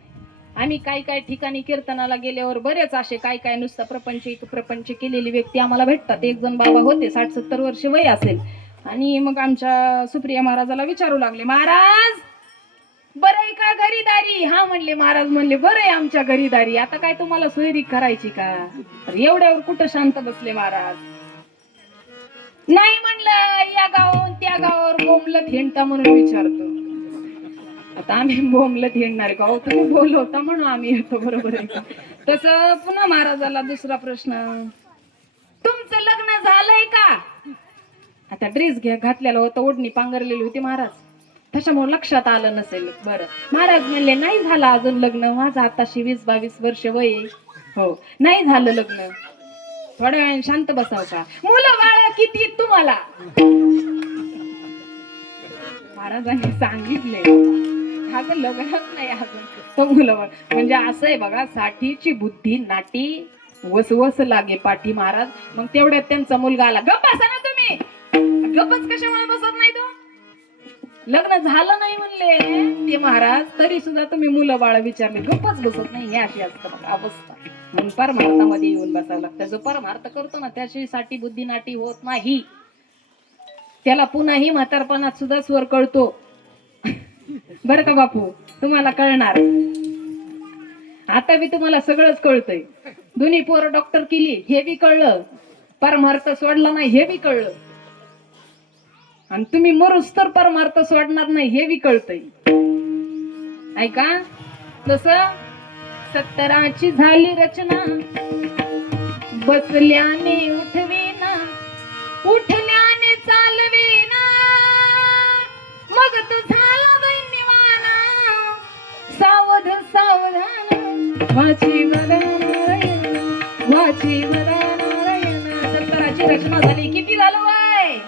आम्ही काय ठिकाणी कीर्तनाला गेल्यावर बरेच असे काय नुसतं प्रपंच केलेली व्यक्ती आम्हाला भेटतात. एक जण बाबा होते, 60-70 वर्ष वय असेल, आणि मग आमच्या सुप्रिया महाराजाला विचारू लागले, महाराज बरं आहे का घरीदारी. हा म्हणले. महाराज म्हणले बरं आहे आमच्या घरीदारी. आता काय तुम्हाला सोयरी करायची का. तर एवढ्यावर कुठं शांत बसले महाराज. नाही म्हणलं, या गावावर त्या गावावर बोंबलत हिंडता म्हणून विचारतो. आता आम्ही बोंबलत हिंडणार गाव, तुम्ही बोलवता म्हणून आम्ही येतो, बरोबर आहे का. तसं पुन्हा महाराजाला दुसरा प्रश्न, तुमचं लग्न झालंय का. आता ड्रेस घातलेला होता, ओढणी पांघरलेली होती महाराज, त्याच्यामुळे लक्षात आलं नसेल. बरं, महाराज म्हणले नाही झालं अजून लग्न, माझं आताशी 20-22 वर्ष वय. हो, नाही झालं लग्न. थोड्या वेळाने शांत बसाव का. मुलं बाळ किती तुम्हाला. महाराजांनी सांगितले अजून लग्नच नाही, अजून तो मुलं बाळ. म्हणजे असं आहे बघा, 60ची बुद्धी नाटी, वसवस लागे पाठी. महाराज मग तेवढ्यात त्यांचा मुलगा आला. गप्प बसा ना तुम्ही, गप्पच कशामुळे बसत नाही तो. लग्न झालं नाही म्हणले ते महाराज, तरी सुद्धा तुम्ही मुलं बाळ विचारले, गप्पच बसत नाही. हे अशी असतं बघा अवस्था. म्हणून परमार्थामध्ये येऊन बसावं लागतं. जो परमार्थ करतो ना त्याची 60 बुद्धी नाटी होत नाही. त्याला पुन्हाही म्हातारपणात सुद्धा स्वर कळतो. बरं का बापू, तुम्हाला कळणार. आता बी तुम्हाला सगळंच कळतंय. दोन्ही पोरं डॉक्टर केली हे बी कळलं, परमार्थ सोडला नाही हे बी कळलं, आणि तुम्ही मरुस तर परमार्थ सोडणार नाही हे बी कळतंय. ऐका, तस 70ची झाली रचना, बसल्याने उठवेना, उठल्याने चालवेना, मग तू झाला दैन्यवाना, सावध सावधान वाची वदानारायण, वाची वदानारायण. 70ची रचना झाली. किती झालं वय.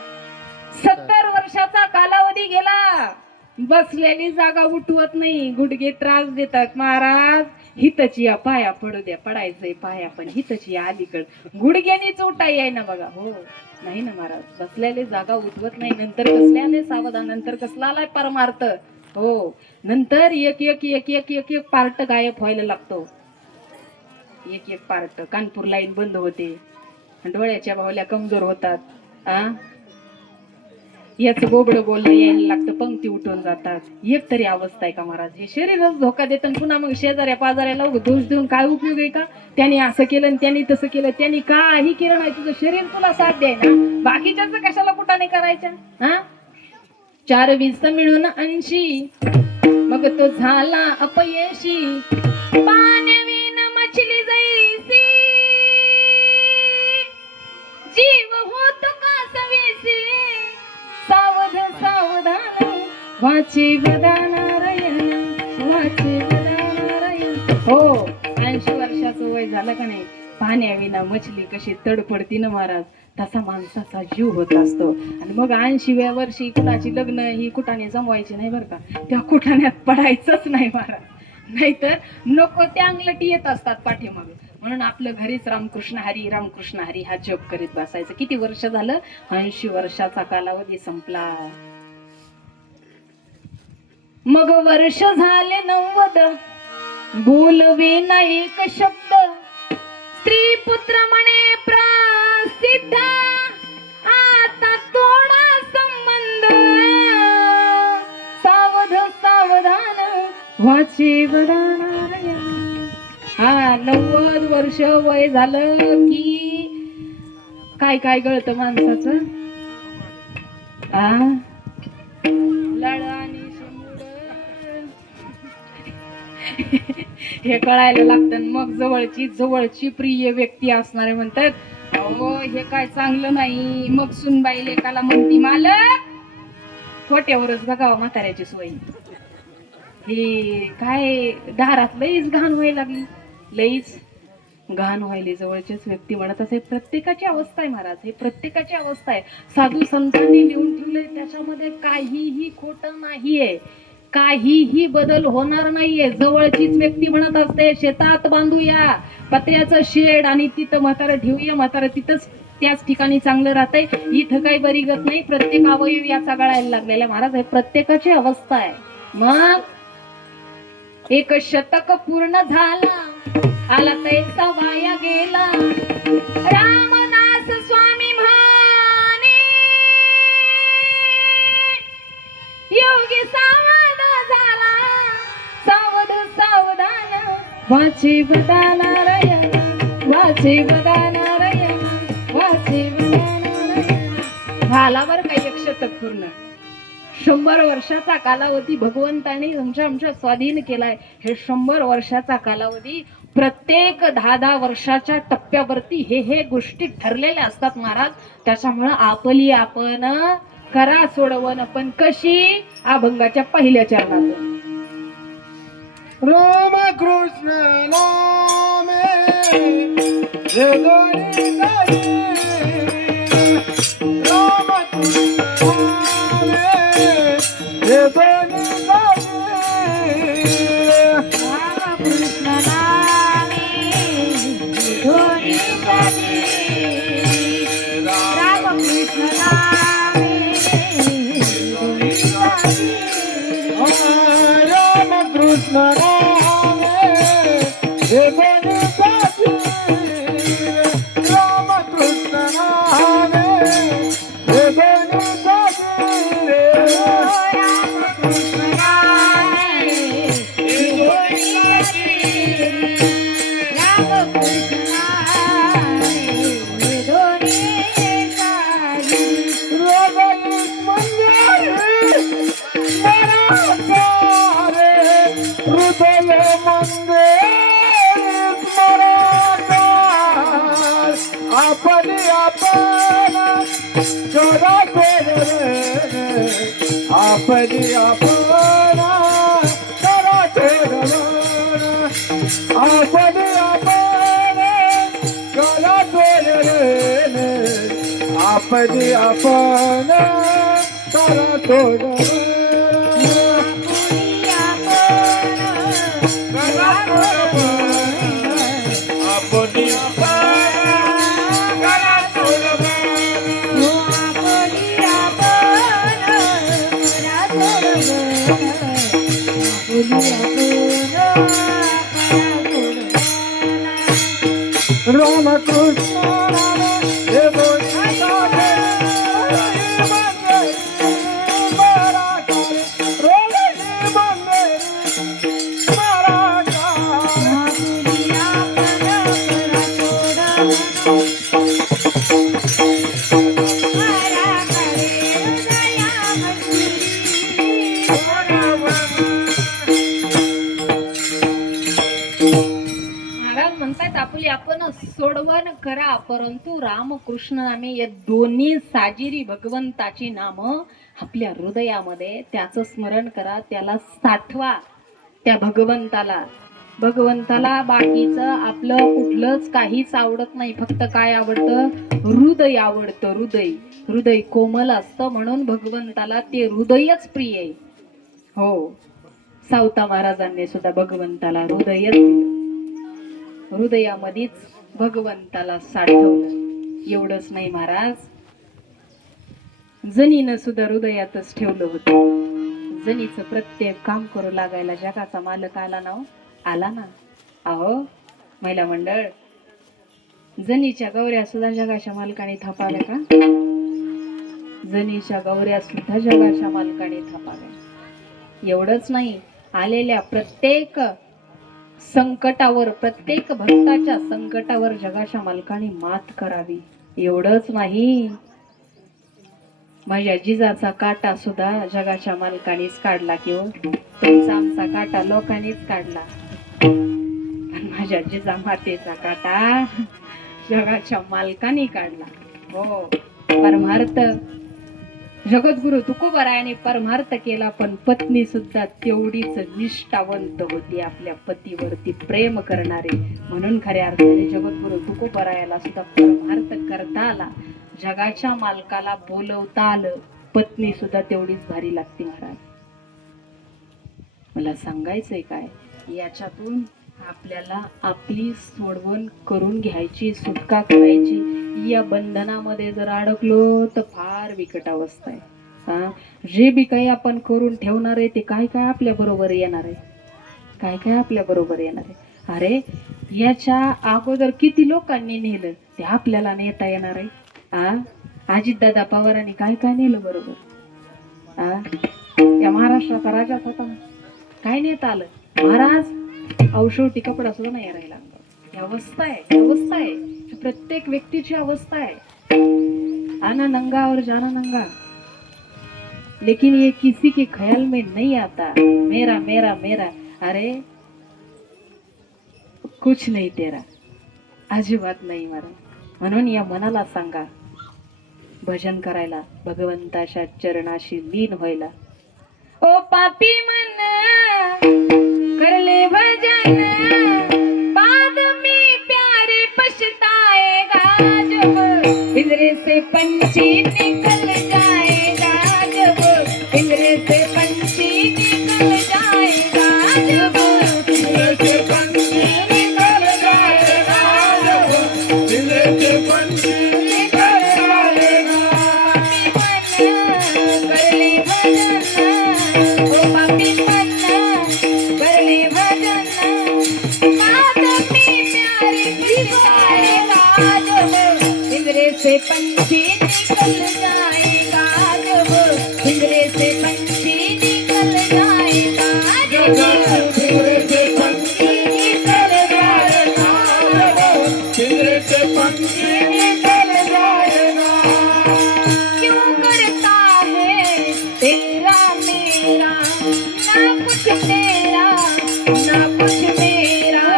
70 वर्षाचा कालावधी गेला. बसलेली जागा उठवत नाही, गुडघे त्रास देतात. महाराज हितची या पाया पडू द्या, पडायचंय पाया, पण हितची या अलीकड गुडघ्यानीच उठाय आहे ना बघा. हो नाही ना महाराज, बसलेली जागा उठवत नाही. नंतर कसल्याने सावधान, नंतर कसला आलाय परमार्थ. हो, नंतर एक एक एक एक एक एक पार्ट गायब व्हायला लागतो. एक एक पार्ट. कानपूर लाईन बंद होते, डोळ्याच्या बाहुल्या कमजोर होतात. याच बोबड बोलणं यायला लागतं, पंक्ती उठून जातात. एक तरी अवस्था आहे का महाराज. हे शरीरच धोका देतं. पुन्हा मग शेजाऱ्या पाजाऱ्याला दोष देऊन काय उपयोग आहे का. त्याने असं केलं, त्यांनी तसं केलं, त्यांनी काही केलं नाही. तुझं शरीर तुला साथ द्याय ना, बाकीच्याच कशाला कुठाने करायच्या. 4-20 मिळून 80, मग तो झाला अपयशी, पाण्याविन मछली जैसी, जीव होतो का सवेसी, सावध सावधान वाची वदानारायण, वाची वदानारायण. हो, 80 वर्षाचं वय झालं का नाही, पाण्याविना मछली कशी तडपडती ना महाराज, तसा माणसाचा जीव होत असतो. आणि मग 80व्या वर्षी कुणाची लग्न ही कुठाने जमवायची नाही बरं का, त्या कुठाण्यात पडायचंच नाही महाराज. नाहीतर नको त्या अंगलटी येत असतात पाठीमागे. म्हणून आपलं घरीच रामकृष्ण हरी रामकृष्ण हरी हा जप करीत बसायचं. किती वर्ष झालं. 80 वर्षाचा कालावधी संपला. मग वर्ष झाले 90, बोलवे ना एक शब्द, स्त्री पुत्र म्हणे प्रसिद्ध, आता तोडा वाचेवरा नारायण. हा 90 वर्ष वय झालं की काय काय गळतं माणसाचं. लळ आणि शिमुड हे कळायला लागतं. मग जवळची प्रिय व्यक्ती असणारे म्हणतात अहो हे काय चांगलं नाही. मग सुनबाई लेकाला म्हणती मालक खोट्यावरच बघावं म्हाताऱ्याची सोय. हे काय दारात लईच घाण व्हायला लागली. लईच घाण व्हायली. जवळचेच व्यक्ती म्हणत असे प्रत्येकाची अवस्था आहे महाराज. हे प्रत्येकाची अवस्था आहे. साधू संतांनी लिहून ठेवलंय त्याच्यामध्ये काहीही खोटं नाहीये. काहीही बदल होणार नाहीये. जवळचीच व्यक्ती म्हणत असते शेतात बांधूया पत्र्याचं शेड आणि तिथं म्हातारं ठेवूया. म्हातारं तिथंच त्याच ठिकाणी चांगलं राहतंय. इथं काही बरीगत नाही. प्रत्येक अवयव याचा गळायला लागलेला महाराज. हे प्रत्येकाची अवस्था आहे. मग 1 शतक पूर्ण झाला आला तैसा वाया गेला. रामदास स्वामी म्हणे योगी सावध झाला सावधान वाचे बदा नारायण वाचे बदा नारायण वाचे बदा नारायण. झाला बरं का 1 शतक पूर्ण. 100 वर्षाचा कालावधी भगवंताने आमच्या स्वाधीन केलाय. हे 100 वर्षाचा कालावधी प्रत्येक 10-10 वर्षाच्या टप्प्यावरती हे गोष्टी ठरलेल्या असतात महाराज. त्याच्यामुळं आपली आपण करा सोडवण पण कशी अभंगाच्या पहिल्या चरणात. राम कृष्ण नामे हे दोन्ही जागे. राम कृष्ण नामे हे दोन्ही जागे. रामकृष्ण नामे दोन्ही जागे. रामकृष्ण नामे दोन्ही जागे. राम कृष्ण नामे हे दोन्ही जागे. राम कृष्ण नामे हे दोन्ही जागे. रामकृष्ण नामे दोन्ही जागे. रामकृष्ण नामे दोन्ही जागे. हृदय मंदिर स्मराकार आपली आपण शोधा आपली आपण शोधा आपली आपण शोधा आपली आपण शोधा राम कृष्ण हे दोन्ही जागे. महाराज म्हणतात आपली आपण सोडवण करा परंतु रामकृष्ण नामे या दोन्ही साजिरी भगवंताची नाम आपल्या हृदयामध्ये त्याचं स्मरण करा. त्याला साठवा. त्या भगवंताला बाकीचं आपलं कुठलंच काहीच आवडत नाही. फक्त काय आवडतं? हृदय आवडतं. हृदय कोमल असतं म्हणून भगवंताला ते हृदयच प्रिय आहे. हो सावता महाराजांनी सुद्धा भगवंताला हृदयच दिलं. हृदयामध्येच भगवंताला साठवलं. एवढंच नाही महाराज जनीनं सुद्धा हृदयातच ठेवलं होतं. जनीचं प्रत्येक काम करू लागायला जगाचा मालक आला ना. अहो महिला मंडळ जनीच्या गौऱ्या सुद्धा जगाच्या मालकाने थापाव्या का? जनीच्या गौऱ्या सुद्धा जगाच्या मालकाने थापाव्या. एवढंच नाही आलेल्या प्रत्येक संकटावर, प्रत्येक भक्ताच्या संकटावर जगाच्या मालकाने मात करावी. एवढंच नाही, माझ्या जिजाचा काटा सुद्धा जगाच्या मालकानेच काढला की हो. तुमचा आमचा काटा लोकांनीच काढला, पण माझ्या जिजा मातेचा काटा जगाच्या मालकाने काढला. हो, परमार्थ जगद्गुरु तुकोबरायाने परमार्थ केला, पण पत्नी सुद्धा तेवढीच निष्ठावंत होती, आपल्या पतीवरती प्रेम करणारे. म्हणून खऱ्या अर्थाने जगद्गुरु तुकोबरायाला सुद्धा परमार्थ करता आला, जगाच्या मालकाला बोलवता आलं. पत्नी सुद्धा तेवढीच भारी लागते महाराज. मला सांगायचंय काय, याच्यातून आपल्याला आपली सोडवण करून घ्यायची, सुटका करायची. या बंधनामध्ये जर अडकलो तर फार बिकट अवस्था आहे. हा, जे बी काही आपण करून ठेवणार आहे ते काय काय आपल्या बरोबर येणार आहे, काय काय आपल्या बरोबर येणार आहे. अरे याच्या अगोदर किती लोकांनी नेलं ते आपल्याला नेता येणार आहे. अजितदादा पवारांनी काय काय नेलं बरोबर. या महाराष्ट्राचा राजाच होता ना, काय नेता आलं महाराज. औषधी कपडा सुद्धा नाही राहिला. ही अवस्था आहे, ही अवस्था आहे, प्रत्येक व्यक्तीची अवस्था आहे. आना नंगा और जाना नंगा, लेकिन ये किसी के ख्याल में नहीं आता. मेरा मेरा मेरा, अरे कुछ नहीं तेरा, अजिबात नाही मला. म्हणून या मनाला सांगा भजन करायला, भगवंताच्या चरणाशी लीन व्हायला. ओ पापी मन कर ले भजन, बाद में प्यारे पछताएगा जब पिंजरे से पंछी निकल जाएगा, जब पिंजरे से पंछी निकल जाएगा, जब पिंजरे से पंछी निकल जाएगा, जब पिंजरे से पंछी निकल जाएगा. कर ले भजन, ओ पापी मन कर ले भजन, बाद में प्यारे पछताएगा जब पिंजरे से पंछी निकल जाएगा, जब पिंजरे से पंछी निकल जाएगा, जब पिंजरे से पंछी निकल जाएगा, जब पिंजरे से पंछी निकल जाएगा. क्यों करता है तेरा मेरा, ना कुछ तेरा ना कुछ मेरा.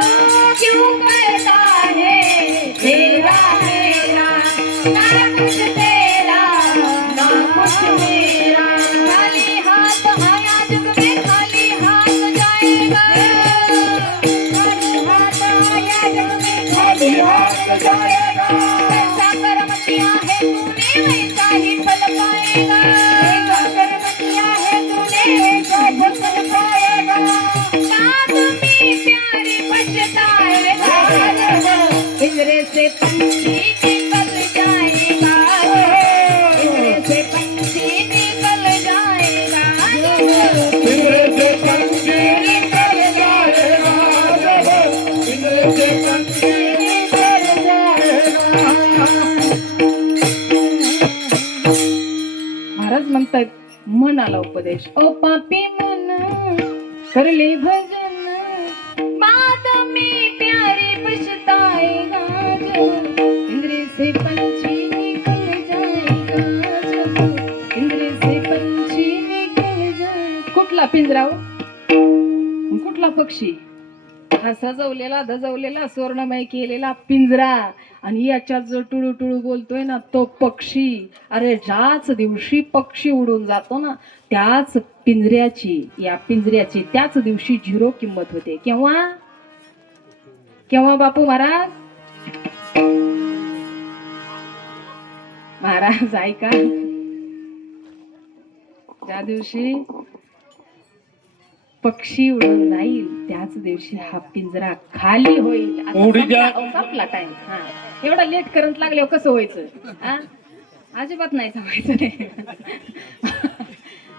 क्यों करता है तेरा मेरा, ना कुछ तेरा ना कुछ मेरा. खाली हाथ आया जग में, खाली हाथ जाएगा. खाली हाथ आया जग में, खाली हाथ जाएगा. ऐसा कर्म किया है तूने वैसा ही फल पाएगा. ऐसा कर्म किया है तूने वैसा ही फल पाएगा. बाद में प्यारे पछताएगा, पिंजरे से पंछी निकल जाएगा, पिंजरे से पंछी निकल जाएगा, पिंजरे से पंछी निकल जाएगा, जब पिंजरे से पंछी निकल जाएगा. महाराज म्हणतायत मनाला उपदेश. ओ पापी मन कर ले भजन, बाद में प्यारे पछताएगा, जब पिंजरे से पंछी निकल जाएगा, जब पिंजरे से पंछी निकल जाएगा. कुठला पिंजरा हो? कुठला पक्षी? हा सजवलेला धजवलेला स्वर्णमय केलेला पिंजरा, आणि याच्यात जो टुळू टुळू बोलतोय ना तो पक्षी. अरे ज्याच दिवशी पक्षी उडून जातो ना त्याच पिंजऱ्याची, या पिंजऱ्याची त्याच दिवशी झिरो किंमत होते. केव्हा केव्हा बापू महाराज? महाराज ऐका, ज्या दिवशी पक्षी उडून जाईल त्याच दिवशी हा पिंजरा खाली होईल. संपला टाइम. हा, एवढा लेट करंट लागल्यावर कसं व्हायचं? हा, अजिबात नाही थांबायचं ते.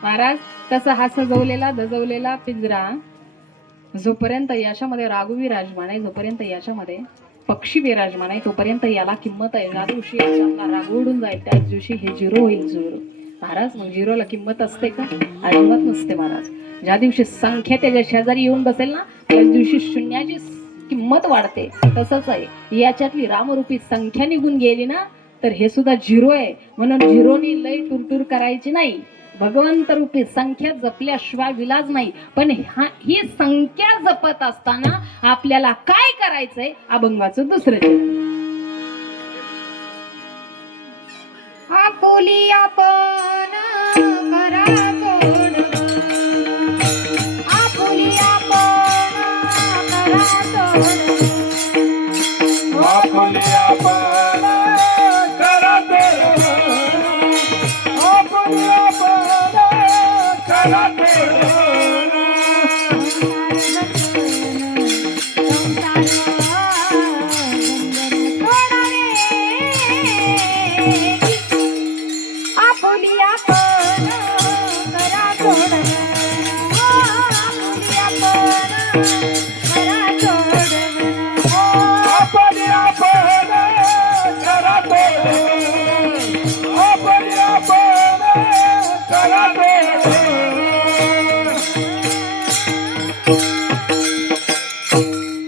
महाराज तसा हा सजवलेला धजवलेला पिंजरा जोपर्यंत याच्यामध्ये राघू विराजमान आहे, जोपर्यंत याच्यामध्ये पक्षी विराजमान आहे, तोपर्यंत याला किंमत आहे. ज्या दिवशी याच्यातला राघू उडून जाईल त्याच दिवशी हे झिरो होईल, झिरो. महाराज मग झिरोला किंमत असते का? अजिबात नसते महाराज. ज्या दिवशी संख्या त्याच्या शेजारी येऊन बसेल ना त्याच दिवशी शून्याची किंमत वाढते. तसंच आहे याच्यातली रामरूपी संख्या निघून गेली ना तर हे सुद्धा झिरो आहे. म्हणून झिरोनी लय टुरटूर करायची नाही. भगवंत रूपी संख्या जपल्याशिवाय विलाज नाही. पण ही संख्या जपत असताना आपल्याला काय करायचंय? अभंगाचं दुसरं चरण. आपुली आपण करा सोड, आपुली आपण करा सोड, आपुली आपण करा तोड, आपुली आपण करा तोड. आपुली आपण करा सोड, आपुली आपण करा सोड, आपुली आपण करा तोड, आपुली आपण करा तोड.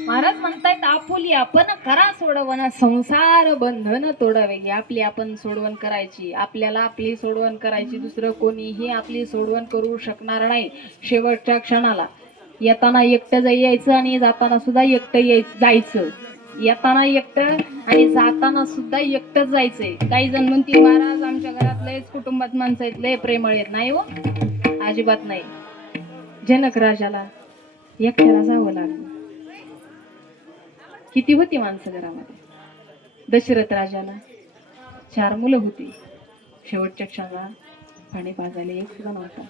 महाराज म्हणतायत आपुली आपण करा सोडवण, संसार बंधन तोडावे. आपली आपण सोडवण करायची, आपल्याला आपली सोडवण करायची. दुसरं कोणीही आपली सोडवण करू शकणार नाही. शेवटच्या क्षणाला येताना एकटं यायचं आणि जाताना सुद्धा एकटं जायचं. येताना एकटं आणि जाताना सुद्धा एकटंच जायचंय. काही जण म्हणतील महाराज आमच्या घरात लयच कुटुंबात माणसं आहेत, लय प्रेमळ आहेत. नाही हो, अजिबात नाही. जनक राजाला एकट्याला जावं लागलं. किती होती माणसं घरामध्ये? दशरथ राजाला 4 मुलं होती. शेवटच्या क्षणाला पाणी पाजायला एक सुद्धा नव्हता.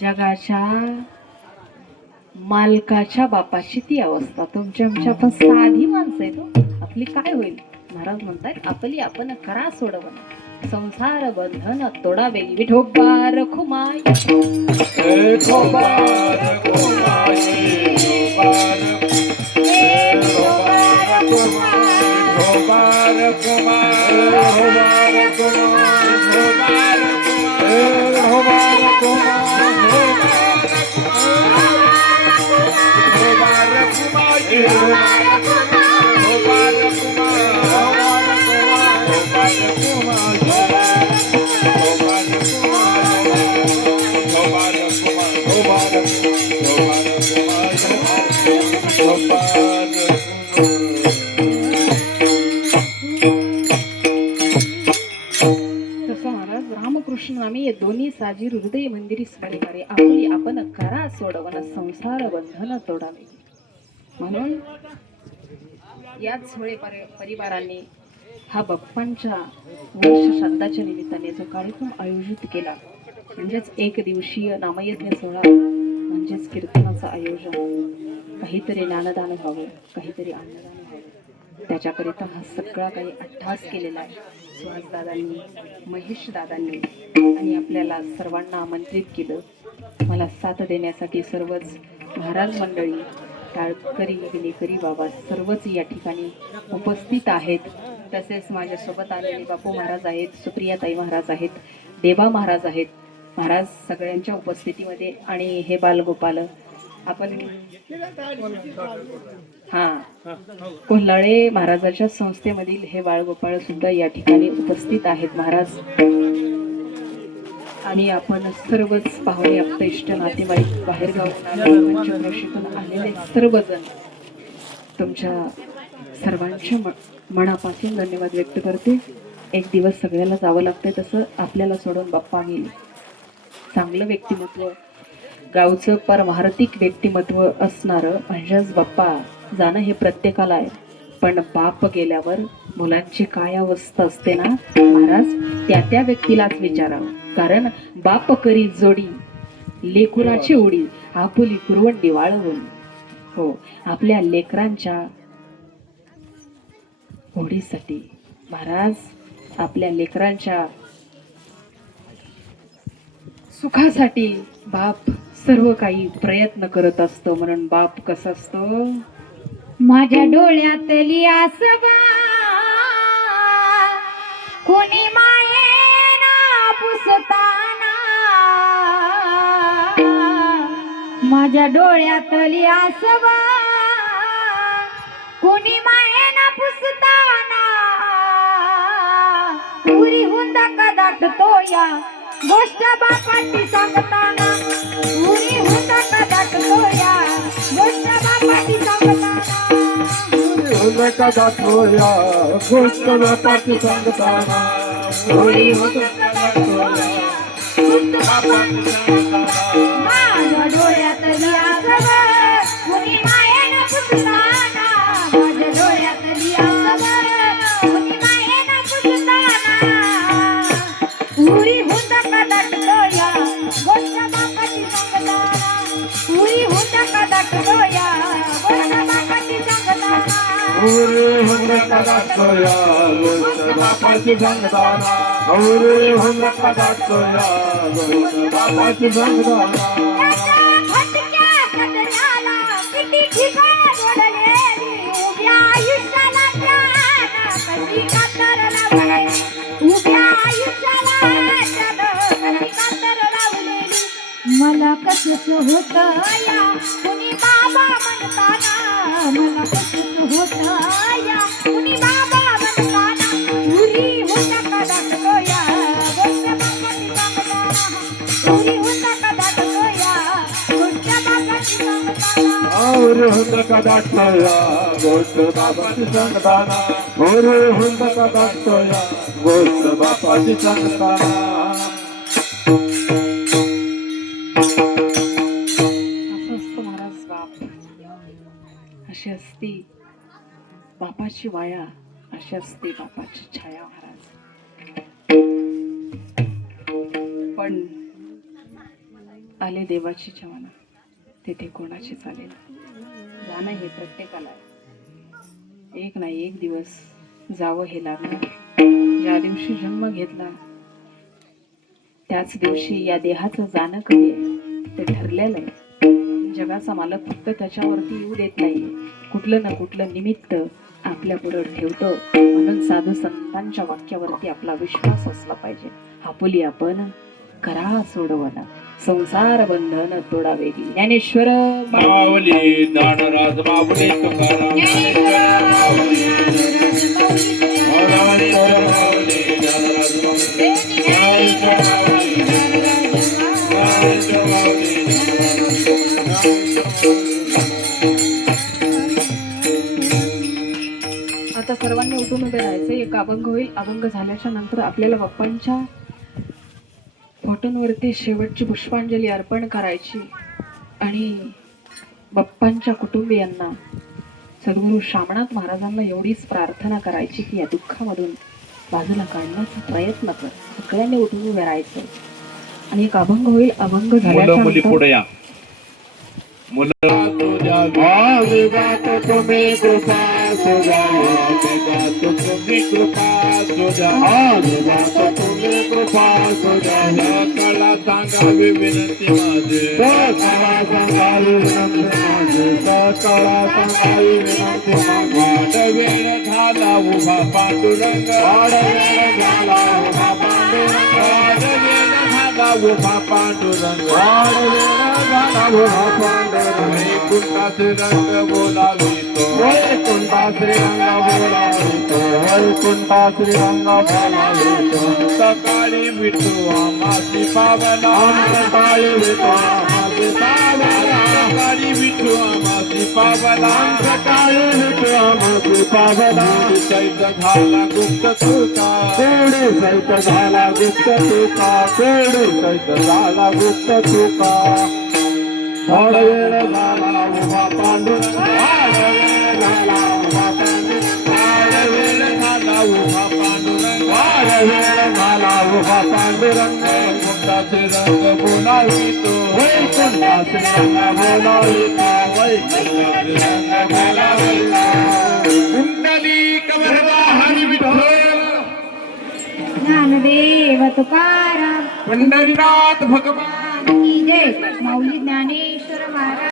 जगाच्या मालकाच्या बापाची ती अवस्था. तुमच्या पण साधी माणसं आहे तो, आपली काय होईल? महाराज म्हणतायत आपली आपण करा सोडवण, संसार बंधन तोडावे. विठोबा रखुमाई, विठोबा रखुमाई, विठोबा रखुमाई, विठोबा रखुमाई, विठोबा रखुमाई, विठोबा रखुमाई, विठोबा रखुमाई, विठोबा तसं महाराज रामकृष्ण नामी ये दोन्ही साजीर हृदय मंदिरी स्मरिकारे. आपली आपण करा सोडवण, संसार बंधन तोडावे. म्हणून याच होळे परिवाराने हा बाप्पांच्या वर्ष श्राद्धाच्या निमित्ताने जो कार्यक्रम आयोजित केला, म्हणजेच 1 दिवसीय नामयज्ञ सोहळा, म्हणजेच कीर्तनाचं आयोजन. काहीतरी ज्ञानदान व्हावं, काहीतरी अन्नदान व्हावं, त्याच्याकरिता हा सगळा काही अट्टहास केलेला आहे. सुहासदादांनी, महेशदादांनी आणि आपल्याला सर्वांना आमंत्रित केलं. मला साथ देण्यासाठी सर्वच महाराज मंडळी, टाळकरी, विनेकरी बाबा सर्वच या ठिकाणी उपस्थित आहेत. तसेच माझ्यासोबत आलेले बापू महाराज आहेत, सुप्रियाताई महाराज आहेत, देवा महाराज आहेत. महाराज सगळ्यांच्या उपस्थितीमध्ये आणि हे बालगोपाल आपण कोल्हाळे महाराजाच्या संस्थेमधील हे बाळगोपाळ सुद्धा या ठिकाणी उपस्थित आहेत. महाराज आणि आपण सर्वच पाहुणे, आपलं इष्ट नातेवाईक, बाहेरगावून पंचक्रोशीतून आलेले सर्वजण तुमच्या सर्वांच्या मनापासून धन्यवाद व्यक्त करते. एक दिवस सगळ्याला जावं लागतंय, तसं आपल्याला सोडून बाप्पा गेले. चांगलं व्यक्तिमत्व, गावचं परमार्थिक व्यक्तिमत्व असणारं म्हणजेच बाप्पा जाणं हे प्रत्येकाला आहे. पण बाप गेल्यावर मुलांची काय अवस्था असते ना महाराज, त्या व्यक्तीलाच विचारावं. कारण बाप करी जोडी लेकुराची उडी, आपुली कुरवंडी वाळवून. हो, आपल्या लेकरांच्या होडीसाठी महाराज, आपल्या लेकरांच्या सुखासाठी बाप सर्व काही प्रयत्न करत असतो. म्हणून बाप कसं असतो? माझ्या डोळ्यातली आसवा कोणी मायेना पुसताना माझ्या डोळ्यातली आसवा कोणी मायेना पुसताना पुरी हुंदा का दाटतो या गोष्ट बापाची सांगताना पुरी हुंदा का दाटतो या गोष्ट बापाची सांगताना का दाखवूया गोष्ट बापाची सांगताना होळी होतं का दाखवूया गोष्ट बापाची सांगताना माझ्या डोळ्यातली आसवा कुणी मायेनं पुसताना माझ्या डोळ्यातली आसवा कुणी मायेनं पुसताना पुरी हुंदा का दाटतो या गोष्ट बापाची सांगताना पुरी हुंदा का दाटतो या गोष्ट बापाची सांगताना होळी होतं का दाखवूया गोष्ट बापाची सांगताना होळी होतं का दाखवूया गोष्ट बापाची सांगताना त्याच्या फटक्या कदराला किती ठिकाण ओढलेली उभ्या आयुष्याला त्यानं कशी कातर लावली उभ्या आयुष्याला त्यानं कशी कातर लावलेली मला कसंच होतं या कुणी बाबा म्हणताना मला कसंच होतं या कुणी बाबा म्हणताना पुरी होता का दाटतो या गोष्ट बापाची सांगताना पुरी होता का दाटतो या गोष्ट बापाची सांगताना होळी होतं का दाखवूया गोष्ट बापाची सांगताना होळी होतं का दाखवूया गोष्ट बापाची सांगताना असं असतं महाराज बाप, अशी असती बापाची वाया, अशी असते बापाची छाया महाराज. पण आले देवाची जवाना, तिथे कोणाची चालेल जाणं हे प्रत्येकाला आहे. एक नाही एक दिवस जावं हे लागणार. ज्या दिवशी जन्म घेतला त्याच दिवशी या देहाचं जाणं कधी आहे ते ठरलेलं आहे. जगाचा मालक फक्त त्याच्यावरती येऊ देत नाहीये, कुठलं ना कुठलं निमित्त आपल्या पुढे ठेवतो. म्हणून साधू संतांच्या वाक्यावरती आपला विश्वास असला पाहिजे. आपुली आपण करा सोडवणं, संसार बंधन तोडा वेगळी. ज्ञानेश्वर माऊली ज्ञानराज माऊली तुकाराम ज्ञानेश्वर माऊली ज्ञानराज माऊली ज्ञानेश्वर माऊली ज्ञानेश्वर माऊली. आता सर्वांनी उठून उभे राहायचं. एक अभंग होईल. अभंग झाल्याच्या नंतर आपल्याला बाप्पांच्या फोटोंवरती शेवटची पुष्पांजली अर्पण करायची आणि बाप्पांच्या कुटुंबियांना सद्गुरू शामनाथ महाराजांना एवढीच प्रार्थना करायची की या दुःखामधून बाजूला काढण्याचा प्रयत्न कर. सगळ्यांनी उठून उभे राहायचं आणि एक अभंग होईल. अभंग झाल्याच्या नंतर आदिगात तुम्ही कृपा सुजा, आदिगात तुम्ही कृपा सुजा, आदिगात तुम्ही कृपा सुजा. कला सांगावी विनंती माझी, कला सांगावी विनंती माझी, कला सांगावी विनंती माझी. वाड वेळ झाला उभा पांडुरंग, वाड वेळ झाला उभा पांडुरंग, वाड वेळ झाला उभा पांडुरंग, वाड वेळ झाला उभा पांडुरंग. वैकुंठाचे रंग बोलावितो, वैकुंठाचे रंग बोलावितो, वैकुंठाचे रंग बोलावितो. सकाळी विठू आमासी पावला, सकाळी विठू आमासी पावला, सकाळी विठू आमासी पावला, सकाळी विठू आमासी पावला. सैत झाला गुप्त तुका, कोडी सैत झाला गुप्त तुका, कोडी सैत झाला गुप्त तुका. थोडा वेळ झाला उभा पांडुरंग, थोडा वेळ झाला उभा पांडुरंग, थोडा वेळ झाला उभा पांडुरंग, थोडा वेळ झाला उभा पांडुरंग. वैकुंठाचे रंग बोलावितो, वैकुंठाचे रंग बोलावितो, वैकुंठाचे रंग बोलावितो. कुंडलिक वरदा हरी विठ्ठल, ज्ञानदेव तुकाराम पंढरीनाथ भगवान की जय. माऊली ज्ञानेश्वर महाराज.